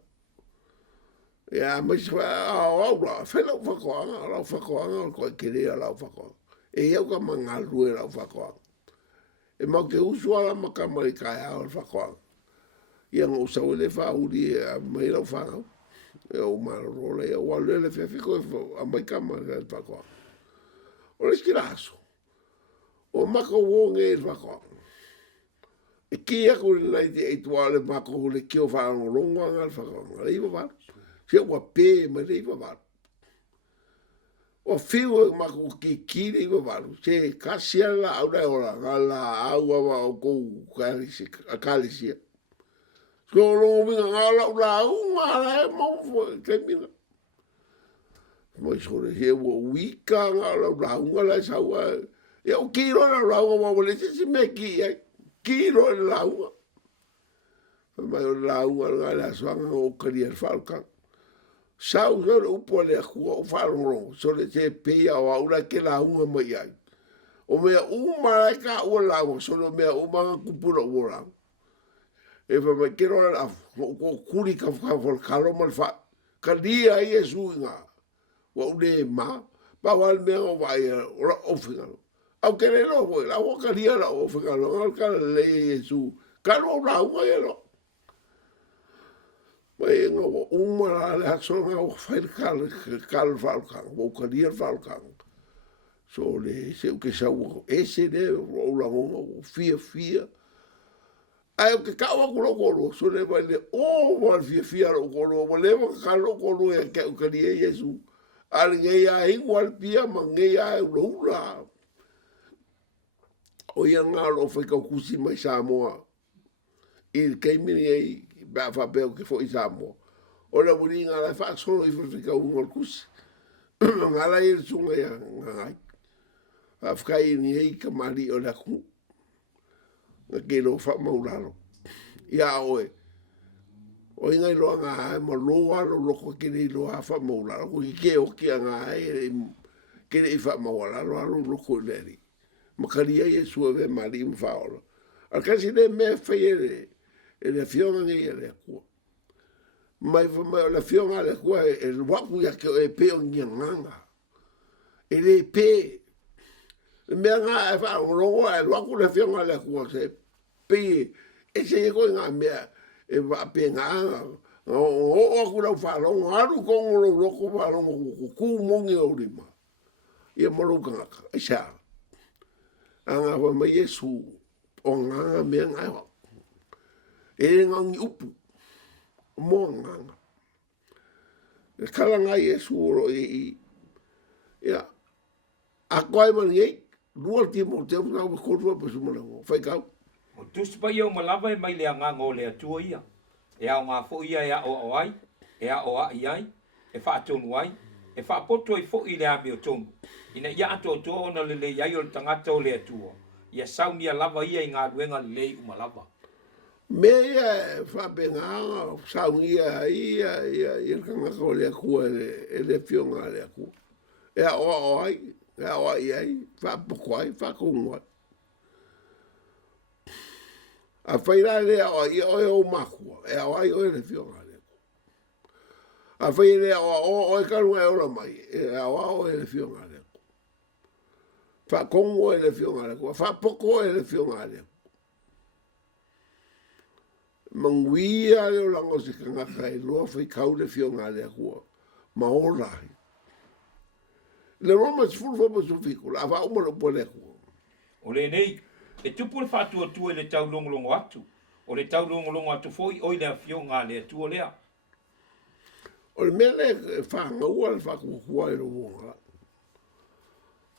Ia, mas au la, whenau whakoanga, lau whakoanga, koe kerea lau whakoanga. E iau ka mangalue lau whakoanga. E mau ke usuala makamari kai au whakoanga. Ia ngā usau le whauri e mai lau whakau. E o marorole, e o walele whewhiko e mai kamari kai whakoanga. O le skiraso. O mako wonge e whakoanga. E kia kore nei te eituale mako le kio whaango rongo anga whakoanga. Leiva wharu. Se ua pē ma reiwa waru. O whiu e mako ki reiwa waru. Se kasia la au rai ora. Ngā la au awa o kou kalisia. So longo minga ngā la ura au ngā la e mau fo ke mina. Mai sore he ua wika ngā la ura au ngā la e saua. E o kiro la ura au ngā wale se me ki ai. Kiro la au ngā. Mai o la au ngā la soanga o karia whalkang. Sau sore upo le kua o wharongo, sore te Paia o aura ke la unga mai ai. O mea umara ka ua lawa, sore mea umanga kupura ua lawa. E wha mai kero la ko kuri ka kaloma le wha, ka lia i e suinga, wa une ma, pa wal mea o vai ora ofingalo. Au kere no foi, la o ka lia la ofingalo, al ka le e su, ka no la unga e lo. Mai ngā umara le hakso ngā o whair kal whalkang, o karia whalkang. So le se uke sau e se ne o langonga o fia. Ai o ke kawa kuro koro, so le vai le o wal fia ro koro, o le waka kalo koro e ke o karia Yesu. Ale nge ia ingwal pia, ma nge ia e roura. O ia ngā ro whaikau kusi mai Samoa. I keimini ei, ba fa pe ke fo Samoa. O la muri nga la fa solo i fa un kus. Nga la ir sunga ya nga. Afka i ni ei ka mari o la ku. Nga ke lo fa maulalo. Ya oe. O inga i lo nga mo lo alo lo ko ke ni lo fa maulalo. Ko ke o ki nga e ke ni fa maulalo alo lo ko leri. Makaria Yesu e mari mfa ola. Al kasi de me fa e le fionga ngi e le kua. Mai la fionga le kua e waku ya ke e pe o nganga. E le pe. Me nga e fa rongo e waku le fionga le kua se pe. E se e ko nga mea e va pe nga. O aku la fa rongo aru ko ngolo loko fa rongo ku mongi o rima. E moro nga e sa. Anga wa mai Yesu o nga mea nga. E ngangi upu, mo nganga. E kala ngai e suoro e ia. A koe mani ei, rua ti mo te una o korua pa sumanango. Whaikau. O tusi pa ia o malava e mai le anganga o le atua ia. E au ngā fo ia e a o ai, e a o a iai, e wha atonu ai, e wha apoto i fo i le ame o tonu. Ina ia ato atua ona le iai o le tangata o le atua. Ia saunia lava ia i ngā ruenga le lei umalava. Mea whapenga, saungia ia kanga ko le kua e le fionga le kua. E a o ai, e a o ai, whapoko ai, whakunga. A whaira lea o i oe o makua, e a wai oe le fionga lea. A whaira lea o e karunga e ora mai, e a wai oe le fionga lea. Wha kongo e le fionga lea, wha poko e le fionga lea. Manguia leo lango se kangaka e loa whai kau le fionga lea kua, ma orahi. Le roma se fulu fama su fiku, la wa umaro po lea kua. O le nei, e tupu le whātua tua le tau longolongo atu. O le tau longolongo atu foi, oi le fionga le tua lea. O le mea le whanga ua le whakukua e rongonga.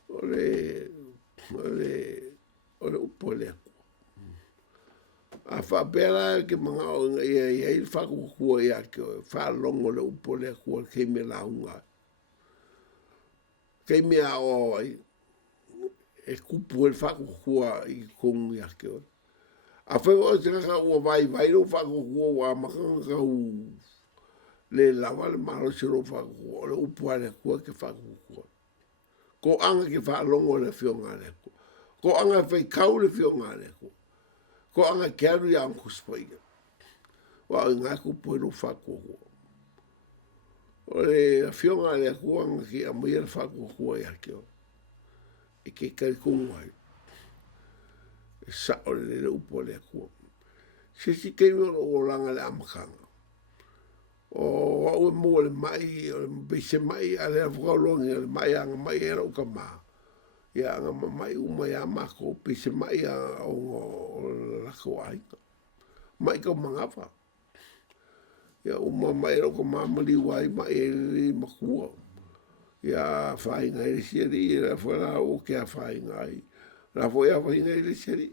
O le upo lea kua. A whapera ke mga o ia i whakukua ia ke whalongo le upo lea kua kei me launga. Kei mea o ai e kupu e whakukua i kongu ia ke o. A whego o te kaka ua vai ro whakukua ua makanga u le lawa le maro siro whakukua, le upua le kua ke whakukua. Ko anga ke whalongo le fionga le kua. Ko anga whai kau le fionga le kua. Ko anga kearu ia ang kuspaia. Wa o ngā kupu e no whakukua. O le fionga le kua anga ki a maia le whakukua ia ke o. E ke kari kongwai. E sa o le upua le kua. Se si kei o langa le amakanga. O au e mua le mai, o le beise mai, a le whakalongi, le mai anga mai era o ka maa. Ia anga mai uma ia mako, beise mai a o lako ainga. Mai ka mangawa. Ia uma mai era o ka maa mali wai mai e li makua. Ia whainga e siri, ia whala o ke a whainga ai. Ra fo ia whainga e siri.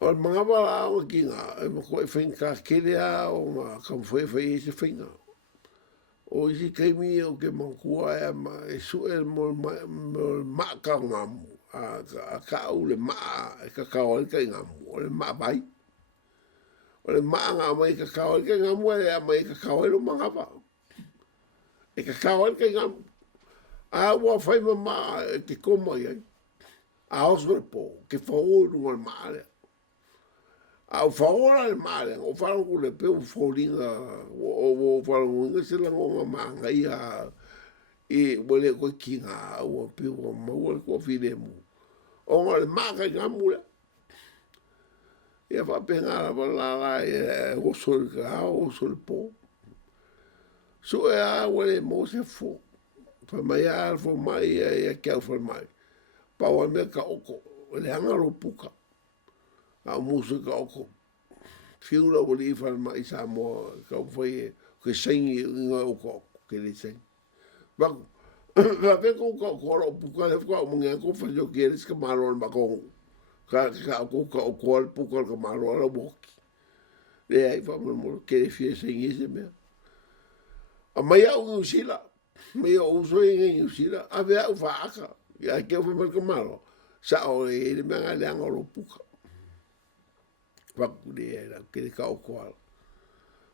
O mga wala o ki ngā, e mako e whainga kerea o ngā kamwhewhai e se whainga. O isi keimi o ke mangkua e su e mo maka ngamu. A ka au le maa e ka kawa ka ngamu. O le maa bai. O le maa ngā mai ka kawa ka ngamu e a mai ka kawa e lo mga wa. E ka kawa ka ngamu. A ua whaima maa e ke koma iai. A oso le po, ke whao runga le maa lea. Au whaora le maare, o wharangu le peu whoringa, o wharangu inga se langonga maanga ia e wale koe ki ngā ua peu o maua le kua Viliamu. O ngā le maaka i ngā mure. Ia whape ngā la walala e oso le ka hao, oso le po. So e a wale mo se fo. Wha mai a alfo mai e kia wha mai. Paua mea ka oko, le angaro puka. A musu ka oko. Fiura o li whare mai sa mo ka whai ke saingi inga o ka oko ke le saingi. Waku, ka weko ka kora o puka le whaka o mga ko whaio ke eris ka maro al makongu. Ka oko ka o kora puka ka maro ala woki. Le ai whamana moro ke le fia saingi se mea. A mai au ngu sila. Mai au uso inga ngu sila. A vea u whaaka. Ia ke whamana ka maro. Sa o e le mea le anga o puka. Waku le era ke le ka o koala.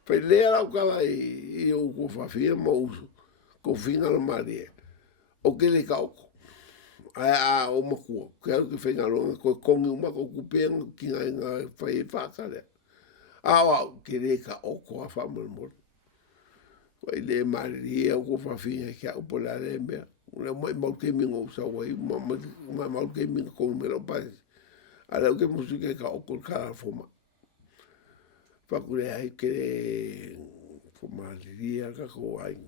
Pai lea lau kala i o ko whawhia ma uso. Ko whinga na maria. O ke le ka o ko. Ai a o makua. Ke au ke whinga longa. Ko kongi uma ko kupenga ki ngai ngā whai whakarea. Au au ke le ka o ko a whamana mora. Pai le maria o ko whawhia ki a upola le mea. Ule mai mau ke mingo usa wai. Ma mau ke mingo kongi mera o pai. Ala ke musu ke ka o ko kara foma. Whakure ai ke whamariria ka ko ai.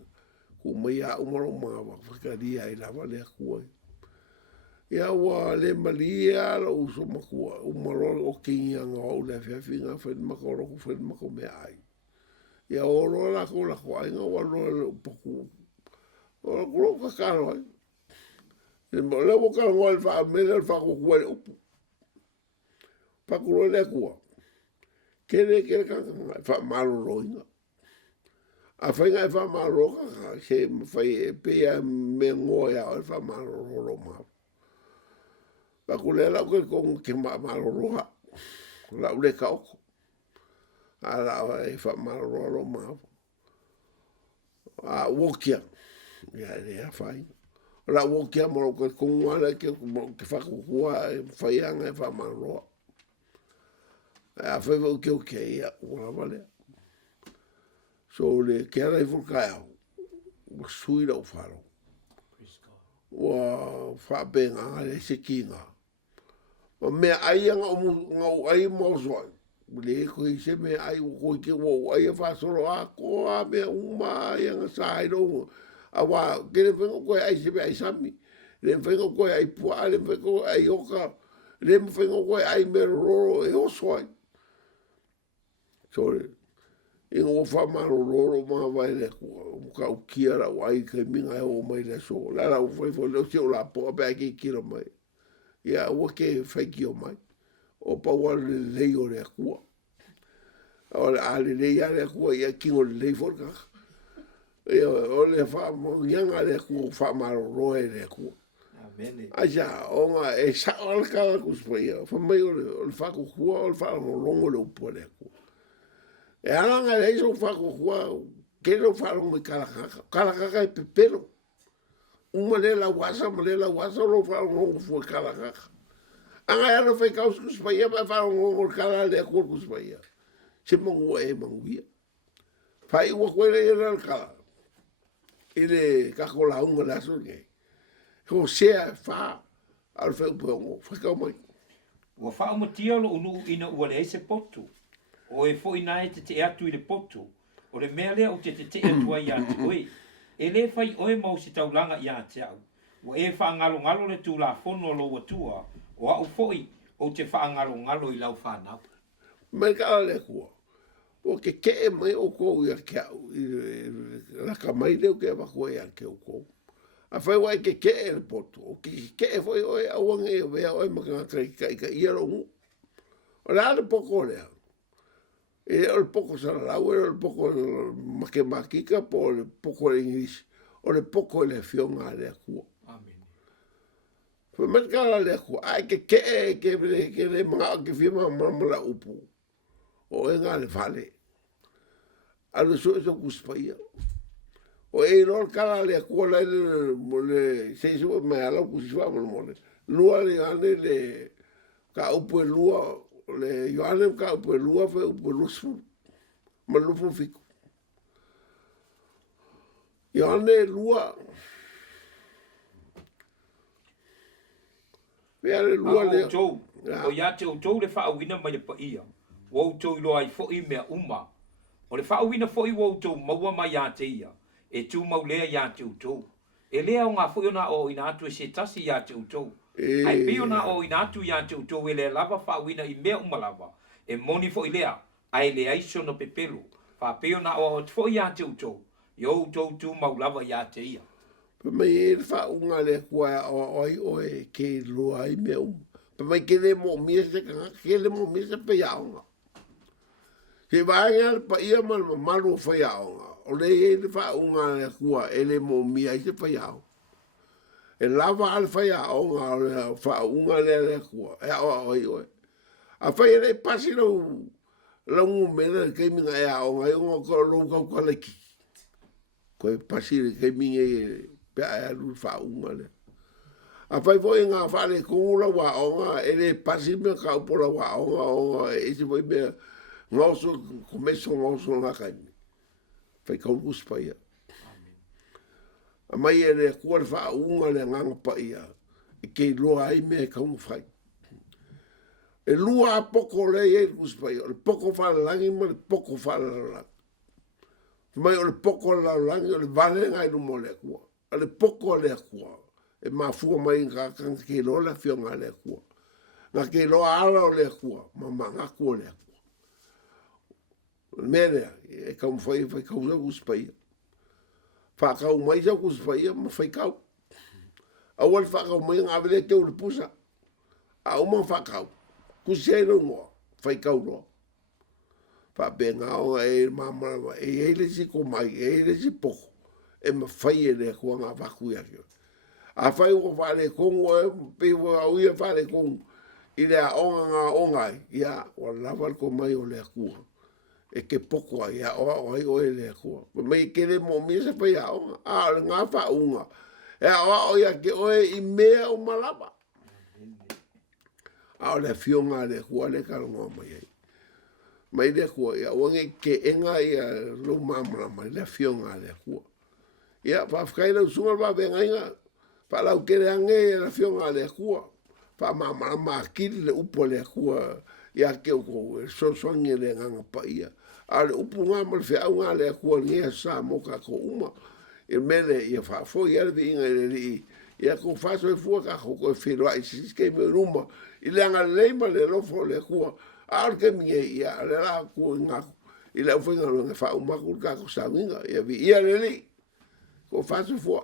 Ko mai a umaro mawa whakaria i lawa lea kuai. Ia ua le malia la uso makua. Umaro o kingianga o le whiawhinga whaid makoro ko whaid mako mea ai. Ia oro lako ai ngā waloa le upaku. Ora kuro ka karo ai. Le mo karo ngā le wha mele le whakukua le upu. Pakuro le kua. Kere kanga wha maro roinga. A whainga e wha maro kaka. Se whai e pea me ngoia o e wha maro roro mau. Pakuro lau ke kongu ke maro roha. Lau le ka oko. A lau e wha maro roro mau. A wokia. Ia rea whainga. Lau wokia maro ke kongu ana ke whakukua e whaianga e wha maro roha. A fai o ke ia o vale. So le ke ara I fulka o sui la o faro. Wa fa benga le sekinga. O me ai nga o ai mo so. Le ko I se me ai ko ke wo ai fa solo a ko a me uma ia nga sai do. A wa ke le vengo ko ai se me ai sami. Le vengo ko ai pua le vengo ai oka. Le vengo ko ai me ro e o so. Sorry. I ngō whamaro roro mā vai le kua, ka u kia ra wai kai minga e o mai le so. La ra u whai whai leo se o la poa pēa ki kira mai. Ia ua ke whai ki o mai. O paua le lei o le kua. O le a le lei a le kua ia kingo le lei forka. Ia o le whamangianga le kua whamaro roe le kua. Aja, o ngā e sa o le kala kuspa ia. Whamai o le whako kua o le whamaro rongo le upo le kua. E alanga le iso whako kua, kero wharo me karakaka e pepero. Uma le la wasa, lo wharo ngongo fua karakaka. Anga ero whai kaus kuspaia, pa wharo ngongo kala le akor kuspaia. Se mongo e manguia. Whai ua koere e la kala. Ele kako la unga la surge. Ko sea wha, al whai upongo, whai kau mai. Ua wha umatia lo unu ina ua le se potu. O e fo ina e te atu I le potu, o le mea lea o te atu ai atu oe. E le fai oe mau si taulanga I a te au. O e wha ngalo le tū la fono lo watua, o au foi o te wha ngalo I lau whanau. Mai ka le kua. O ke e mai o kou ia ke au. Raka mai leo ke wako ia ke o kou. A whai wai ke e le potu. O ke e foi oe awange e wea oe makangatrai ka ia rongu. O le ale poko lea. E o le poko salalau, e o le poko makemaka po o le poko le English, o le poko le fionga le kua. Amen. Fa merkala le kua, ai ke le mga ke fima mamala upu. O e ngā le fale. Alu so e so kuspaia. O e lor kala le kua le seisu me ala kuswa mo le. Lua le ane le ka upu e lua le Yohane ka upo lua fe upo lusu malufu fiku Yohane lua le lua le o ya te o tou le whaawina mai le Paia wo tou lo ai fo I mea uma o le whaawina fo I wo tou maua mai ya te ia e tu mau lea ya te o tou e lea o ngā fo ona o ina atu e se tasi ya te o tou ai pio na o ina atu ya te uto ele lava whawina I mea umalava. E moni fo I lea, ai le aiso no pepelo. Wha pio na o fo ya te uto. Yo uto tu maulava ya te ia. Pa mai e wha unga le kua o e ke lua I mea Pa mai ke le mo mia se kanga, ke le mo mia se pe yaonga. Ke vaenga le pa ia malu fa yaonga. O le e le wha unga le kua e le mo mia I se pa yaonga. E lava al fai a onga o fa unga le kua e o o a fai le pasi lo mena ke minga e a onga ko lo ko le ki ko pasi le ke minga e pe a lu fa unga le a fai foi nga fa le ko la wa onga e le pasi me ka po la wa onga e se foi be ngoso começo ngoso na kai fai ka us Paia a mai e le kua wha unga le nganga Paia e ke loa ai me ka unga whai. E lua a poko le e kus Paia, o le poko whalalangi ma le poko whalalangi. Mai o le poko whalalangi o le vale ngai no mo le kua. O le poko le kua. E mafua mai ngā kanga ke loa le whionga le kua. Ngā ke loa ala o le kua, ma ngā kua le kua. Mea e ka unga whai kausa kus Paia. Whakau mai jau kus Paia ma whaikau. Awal whakau mai ngā vele te ule pusa. A uma whakau. Kusero ngoa. Whaikau roa. Whape ngā o e mamara e eile si ko mai, e eile si poko. E ma whai e rea kua ngā waku ia kio. A whai o whare kongo e pewa au ia whare kongo. I rea onga ngā ongai. Ia, wa lawal ko mai o lea kua. E ke poko ai a oa o e lea kua. Mai kere mo mia se whai a onga. A o ngā wha unga. E a oa o ia ke oe I mea o malama. A o lea fionga lea kua le karongoa mai ai. mai le kua ia wange ke enga ia lo mamra mai le fionga le kua ia pa fkai lo sunga ba venga inga pa lau kere ange la fionga le kua pa mamra ma kili le upo le kua ia ke ko so songe le nganga Paia ale upu nga mal fe au nga le kua ngia sa mo ka ko uma e mele ia fa fo ia le inga le li ia ko fa so fu ka ko fe lo ai si ke me ruma ile nga le ma le lo fo le kua arke mi ia le la ku nga ile fo nga lo fa uma ku ka ko sa winga ia vi ia le li ko fa so fu